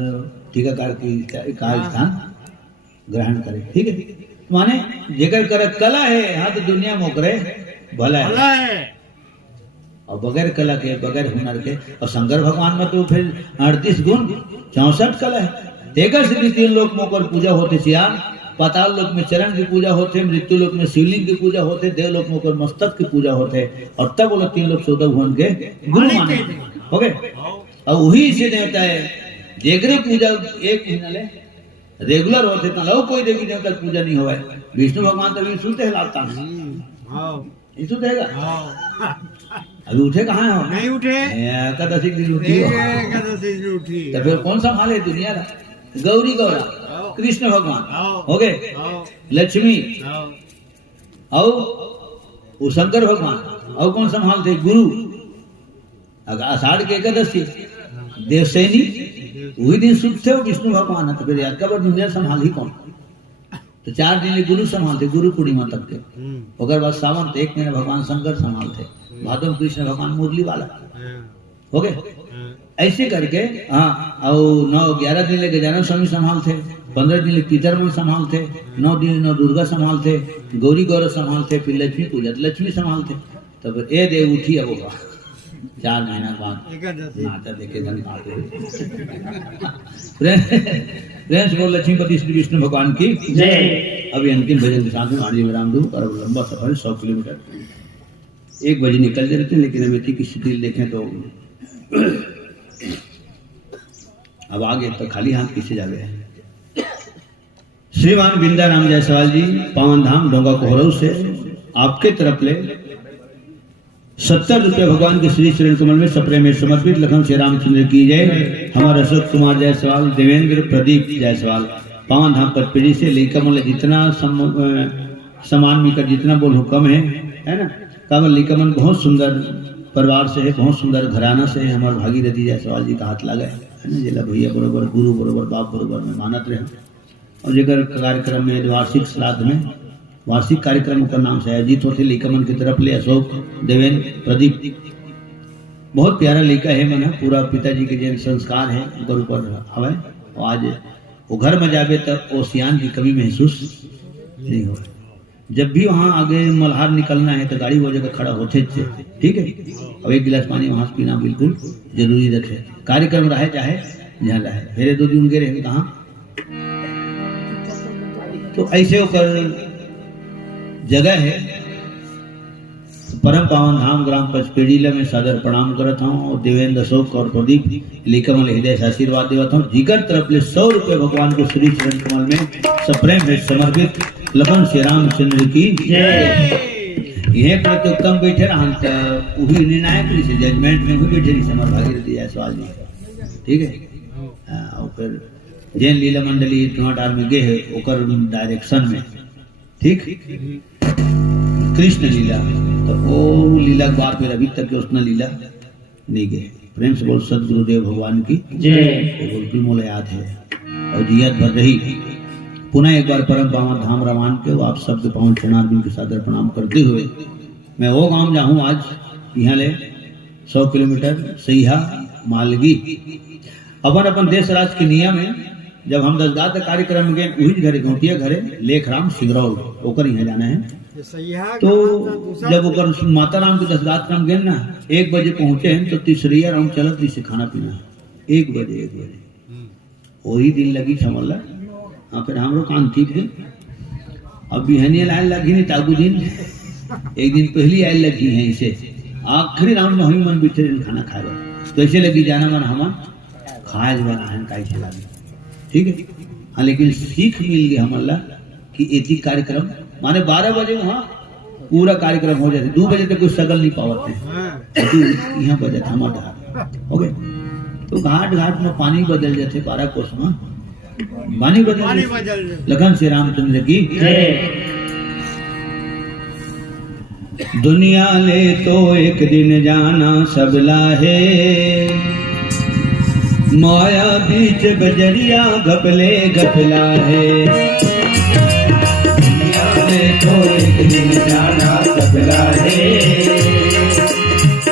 टीकाकार की का स्थान ग्रहण करे। ठीक है, माने जेकर कर कला है हाँ तो दुनिया मोकरे भला भला है, है। और बगैर कला के बगैर हुनर के, और शंकर भगवान में तो फिर 38 गुण 64 कला है। तेगर से भी 3 लोक मोकर पूजा होते सियान, पाताल लोक में चरण की पूजा होते, मृत्यु लोक में शिवलिंग की पूजा होते, देव लोक में ऊपर मस्तक की पूजा होते, और तब वो लोग 3 लोग 14 भुवन के गुरु माने। हो गए, और वही से देवता है जेगरे पूजा एक महीना ले रेगुलर होते तो लो कोई देवी देवता की पूजा नहीं होवे। विष्णु भगवान तो सुनते हैं लाता आओ। इस देगा आओ। अभी उठे कहाँ हो? नहीं उठे। एकादशी की उठी हो एकादशी से उठी। तो फिर कौन संभाले दुनिया का? गौरी गौरा आओ। कृष्ण भगवान आओ। हो गए, आओ। लक्ष्मी आओ। और वो शंकर भगवान, और कौन संभालते? गुरु। अगर आषाढ़ की एकादशी देवसैनी वही दिन शुद्ध थे वो विष्णु भगवान है, तो फिर याद का दुनिया संभाल ही कौन? तो 4 दिन गुरु संभालते, गुरु पूर्णिमा तक के। ओकर बाद सावन 1 महीना भगवान शंकर संभालते, भादव कृष्ण भगवान मुरली वाला हो गए। ऐसे करके हाँ, और 9-11 दिन लेके जाना स्वामी संभालते, 15 दिन लेके पितरमन संभालते, 9 दिन 9 दुर्गा संभालते, गौरी गौरव संभालते, फिर लक्ष्मी पूजा लक्ष्मी संभालते। तो फिर ए देव उठी अब होगा 4 महीना बाद एकादशी। नाचा देखे धन खाते प्रेम से बोल लक्ष्मीपति श्री विष्णु भगवान की जय। अभी अंतिम भजन के साथ में आरजी विराम दूं और लंबा सफर 100 किलोमीटर 1 बजे निकल जाते हैं, लेकिन अमेठी की स्थिति देखें तो अब आगे तो खाली हाथ किसे जावे है। श्रीमान बिंदाराम जायसवाल जी पावन धाम डोंगा कोहरऊ से आपके तरफ ले 70 रुपये भगवान के श्री चरण कमल में सप्रे में समर्पित लखन श्री रामचंद्र की जय। हमारे अशोक कुमार जायसवाल, देवेंद्र प्रदीप जायसवाल पावन धाम पटपेड़ी से लीकमल जितना समान मिलकर जितना बोल हुक्म है ना। कावल लीकमन बहुत सुंदर परिवार से है, बहुत सुंदर घराना से है। हमारे भागीरथी जायसवाल जी का हाथ लगा है ना, जिला भैया बरोबर गुरु बरोबर बाप बरोबर में मानत रहे। और जगह कार्यक्रम में वार्षिक श्राद्ध में वार्षिक कार्यक्रम का नाम से आयोजित होते लीकमन की तरफ ले अशोक, देवेंद्र, प्रदीप बहुत प्यारा लेका है मन पूरा पिताजी के जैन संस्कार है ऊपर हवे। और आज वो घर में जावे तब ओसियान की कमी महसूस नहीं हो। जब भी वहाँ आगे मल्हार निकलना है तो गाड़ी वो जगह खड़ा होते थे, ठीक है। अब 1 गिलास पानी वहाँ पीना बिल्कुल जरूरी रखे। कार्यक्रम रहे चाहे जहाँ रहे, फेरे 2 दिन गए रहे कहाँ। तो ऐसे होकर जगह है परम पावन धाम ग्राम पचपेड़ीला में सादर प्रणाम करता हूँ। और देवेंद्र, अशोक और प्रदीप लीकमल हृदय से आशीर्वाद देता हूँ। जिगर तरफ ले 100 रुपये भगवान के श्री चरण कमल में सप्रेम में समर्पित लखन श्री रामचंद्र की यह प्रत्युत्तम बैठे रहा वही निर्णायक से जजमेंट में वही बैठे रही हमारे भागीरथी जायसवाल जी, ठीक है। और फिर जैन लीला मंडली टमाटार में गए है ओकर डायरेक्शन में, ठीक। कृष्ण लीला तो वो लीला के बाद फिर अभी तक उसने लीला नहीं गए। प्रेम से बोल सदगुरुदेव भगवान की जय। बिल्कुल मोले याद है और जियत भर रही। पुनः एक बार परम पावन धाम रवान के आप सबके पावन चरणारविंद के सादर प्रणाम करते हुए मैं वो गांव जाऊँ आज यहाँ ले 100 किलोमीटर सहीहा मालगी। अपन अपन देश राज के नियम है। जब हम 10 गात कार्यक्रम में गए वही घरे घोटिया घरे लेखराम सिंगरौल ओकर यहाँ जाना है। तो जब ओकर माता राम के 10 गात काम गए ना 1 बजे पहुंचे हैं तो तीसरिया राउंड चलत से खाना पीना 1 बजे वही दिन लगी समझ ला। हाँ फिर हम लोग कान ठीक है। अब बिहनी लाइन लगी नहीं तागू दिन 1 दिन पहली आयल लगी है इसे आखिरी राउंड में हम मन बिछे खाना खा रहे तो ऐसे लगी जाना मन हम खाए बना है कैसे लगे, ठीक है। हाँ लेकिन सीख मिल गई हमारा कि एथी कार्यक्रम माने 12 बजे वहाँ पूरा कार्यक्रम हो जाते 2 बजे तक कोई सगल नहीं पावते हैं। यहाँ बजे था हमारा हो गए। तो घाट घाट में पानी बदल जाते 12 कोस में पानी बदल लखन श्री रामचंद्र की दुनिया ले तो एक दिन जाना सबला है माया बीच बजरिया घपले घपला है। तो एक दिन जाना सबला रे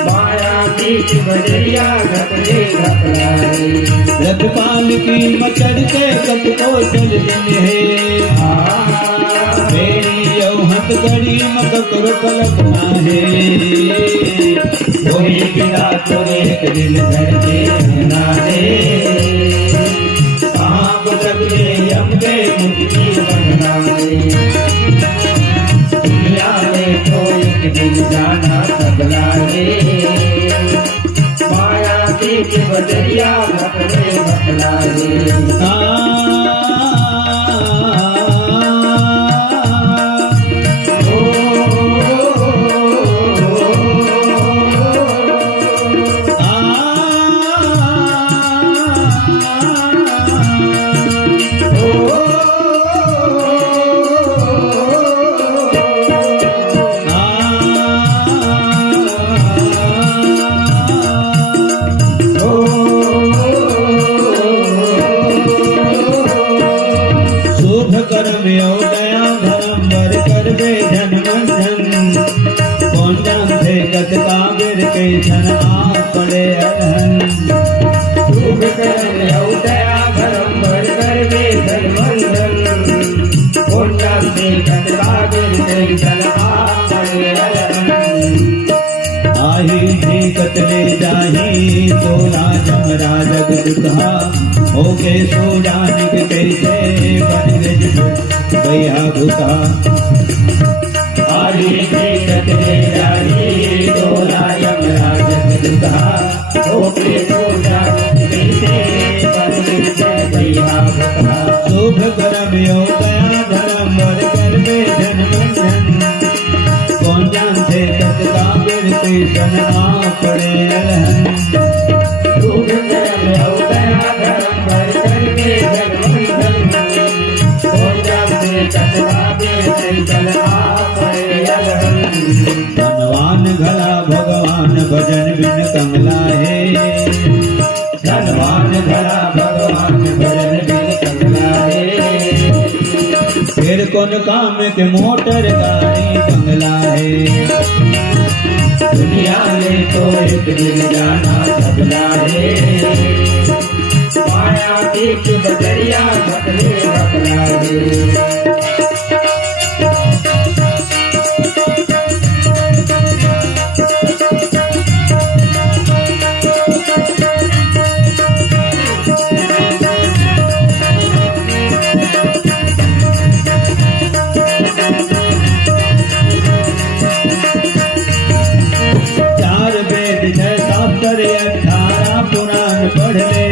माया बीच बजरिया घपले घपला रे रतपाल की मचर के कत को चल दिन है मेरी यौ हथकड़ी मत करो कल्पना है कोई गिरा तो एक दिन घर के रहना रे कहाँ गुजर गए हमने मुक्ति बनना रे दुनिया में तो एक दिन जाना सबला रे माया बीच बजरिया घपले घपला रे पड़े अहन शुभ कर दया धर्म भर कर वे धर्मंधन कोटा से कटका दिल से चला पड़े अहन आही जी कतले जाही तो राजम राजग दुधा होके सो जानिक कैसे बन गज भैया भूता आही जी कतले जाही तो राजम राजग दुधा होके सो जानिक कैसे बन गज भैया भूता शुभ करम यो दया धर्म वर कर में धन कौन जानते तत काबिर कृष्ण आ पड़े अलहन शुभ करम यो दया धर्म वर कर में धन कौन जानते तत काबिर कृष्ण आ पड़े अलहन धनवान घला भगवान भजन बिन कमला है धनवान भला भगवान भजन बिन कमला है फिर कौन काम के मोटर गाड़ी बंगला है दुनिया में तो एक दिन जाना सबला है माया बीच बजरिया घपले घपला है पढ़ ले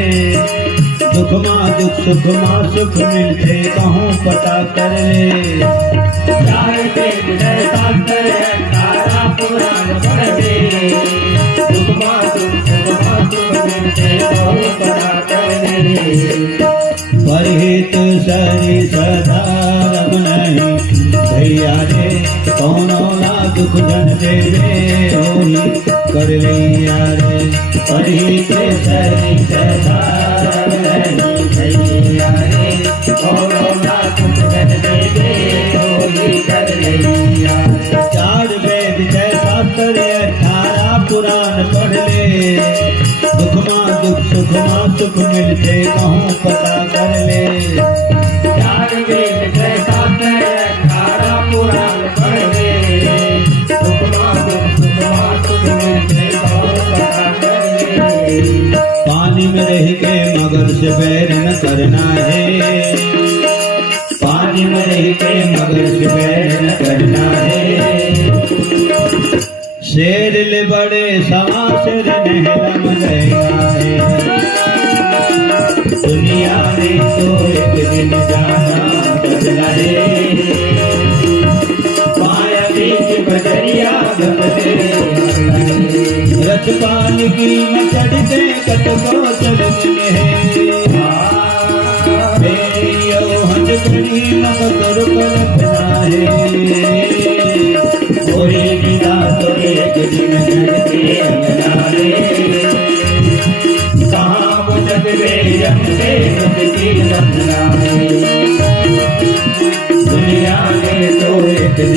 दुख माँ दुख सुख माँ सुख मिलते कहूँ पता कर ले चार वेद जय शास्त्र तारा पुराण पढ़ ले दुख माँ सुख मिलते कहूँ पता कर ले परिहित सरी सदा रब नहीं भैया रे कौनो ला दुख जन देवे होई कर लिया रे परिहित सरी सदा रब नहीं भैया रे कौनो ला दुख जन देवे होई कर लिया रे चार वेद जय शास्त्र 18 पुराण पढ़ ले दुख माँ दुख सुख माँ सुख मिलते कहूँ पता कर ले चार वेद जय शास्त्र 18 पुराण पढ़ ले दुख माँ दुख सुख माँ सुख मिलते कहूँ पता कर ले पानी में रह के मगर से बैर न करना है पानी में रह के मगर से बैर न करना है शेर ले बड़े सवा शेर नहरम रहेगा है दुनिया में तो एक दिन जाना बदला रे माया बीच बजरिया घपले रतपाल की मचड़ से कटको चलते हैं मेरी यो हथकड़ी मत करो कल्पना है कोई गिरा तो एक दिन घर के अंगना रे कहाँ बुझत वे हमसे मुक्ति बनना है दुनिया में तो एक दिन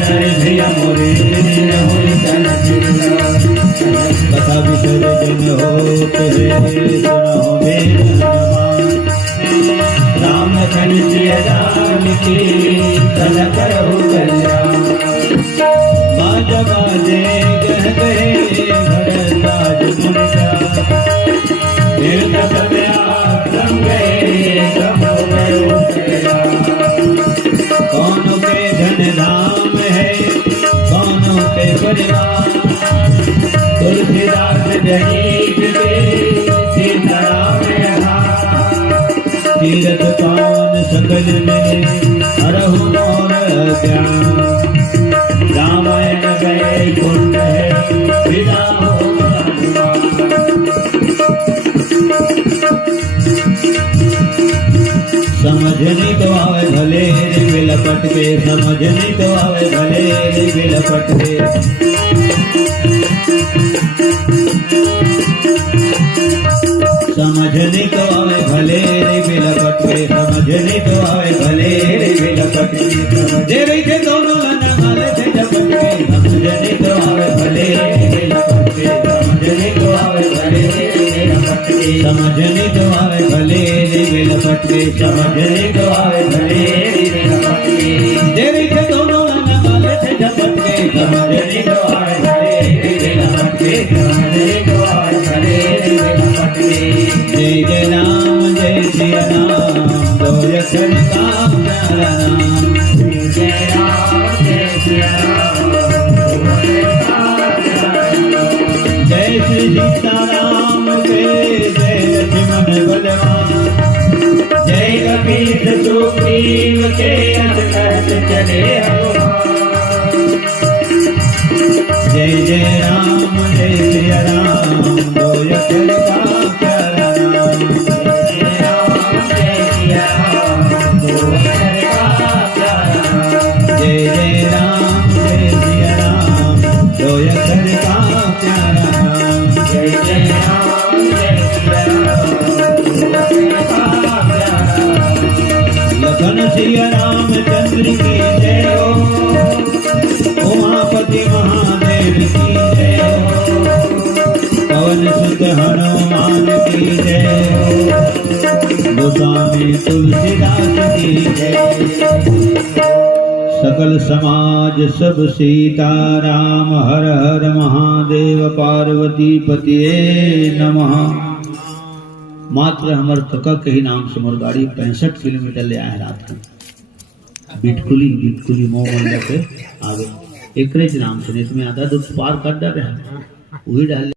नरसिंह मोरे होई सन कथा विसर्जन होत है सुनो मेरा हनुमान। राम धन सिय जानकी तन करहु कल्याण बाजा बाजे गह गए भरद्वाज मुनि का। देव सव्याक्रम गए प्रभु गयो कल्याण कौनों के धन धाम है कौनों के परिवार। तुलसीदास जनीत के सीताराम यहाँ तीरथ पावन सकल मिले हरहु मोर ज्ञान। रामायण गए कुंड है विदा हो हनुमान समझनी तो आवे भले रे बिलपट के। समझनी तो आवे भले रे बिलपट के। समझनी तो आवे भले रे बिलपट के। समझनी तो आवे भले रे बिलपट के। दे रही थे दोनों लना माले थे झपट के। समझनी तो आवे भले रे बिलपट के। समझनी तो आवे भले रे बिलपट के। समझनी तो आवे भले रे बिलपट के। समझनी तो आवे भले रे बिलपट के। दे रही थे दोनों लना माले थे झपट के। समझनी तो आवे भले रे बिलपट के। समझनी तो आवे भले रे बिलपट के। जय जय राम जय सिया राम दो अक्षर का प्यारा नाम। जय राम जय सिया राम जय श्री सीताराम के जय लक्ष्मण बलवान। जय कपीस सुग्रीव के अंतर्गत चले हनुमान जय जय राम जय सिया राम दो अक्षर का प्यारा नाम। जय राम जय सिया राम दो अक्षर का प्यारा नाम जय जय राम जय सिया राम दो अक्षर का प्यारा नाम। जय जय राम जय सिया राम दो अक्षर का प्यारा नाम लखन सिया राम चंद्र की जय हो। उमापति महादेव की जय हो। पवन सुत हनुमान की जय हो। गोस्वामी तुलसीदास की जय। सकल समाज सब सीताराम हर हर महादेव पार्वती पतिये नमः। मात्र हमर कका के ही नाम से मोर गाड़ी 65 किलोमीटर ले आए रात को। बिटकुली मोह मन लेके आगे एकरे नाम से नहीं तुम्हें आधा दूध पार कर दे रहे हैं वही डाल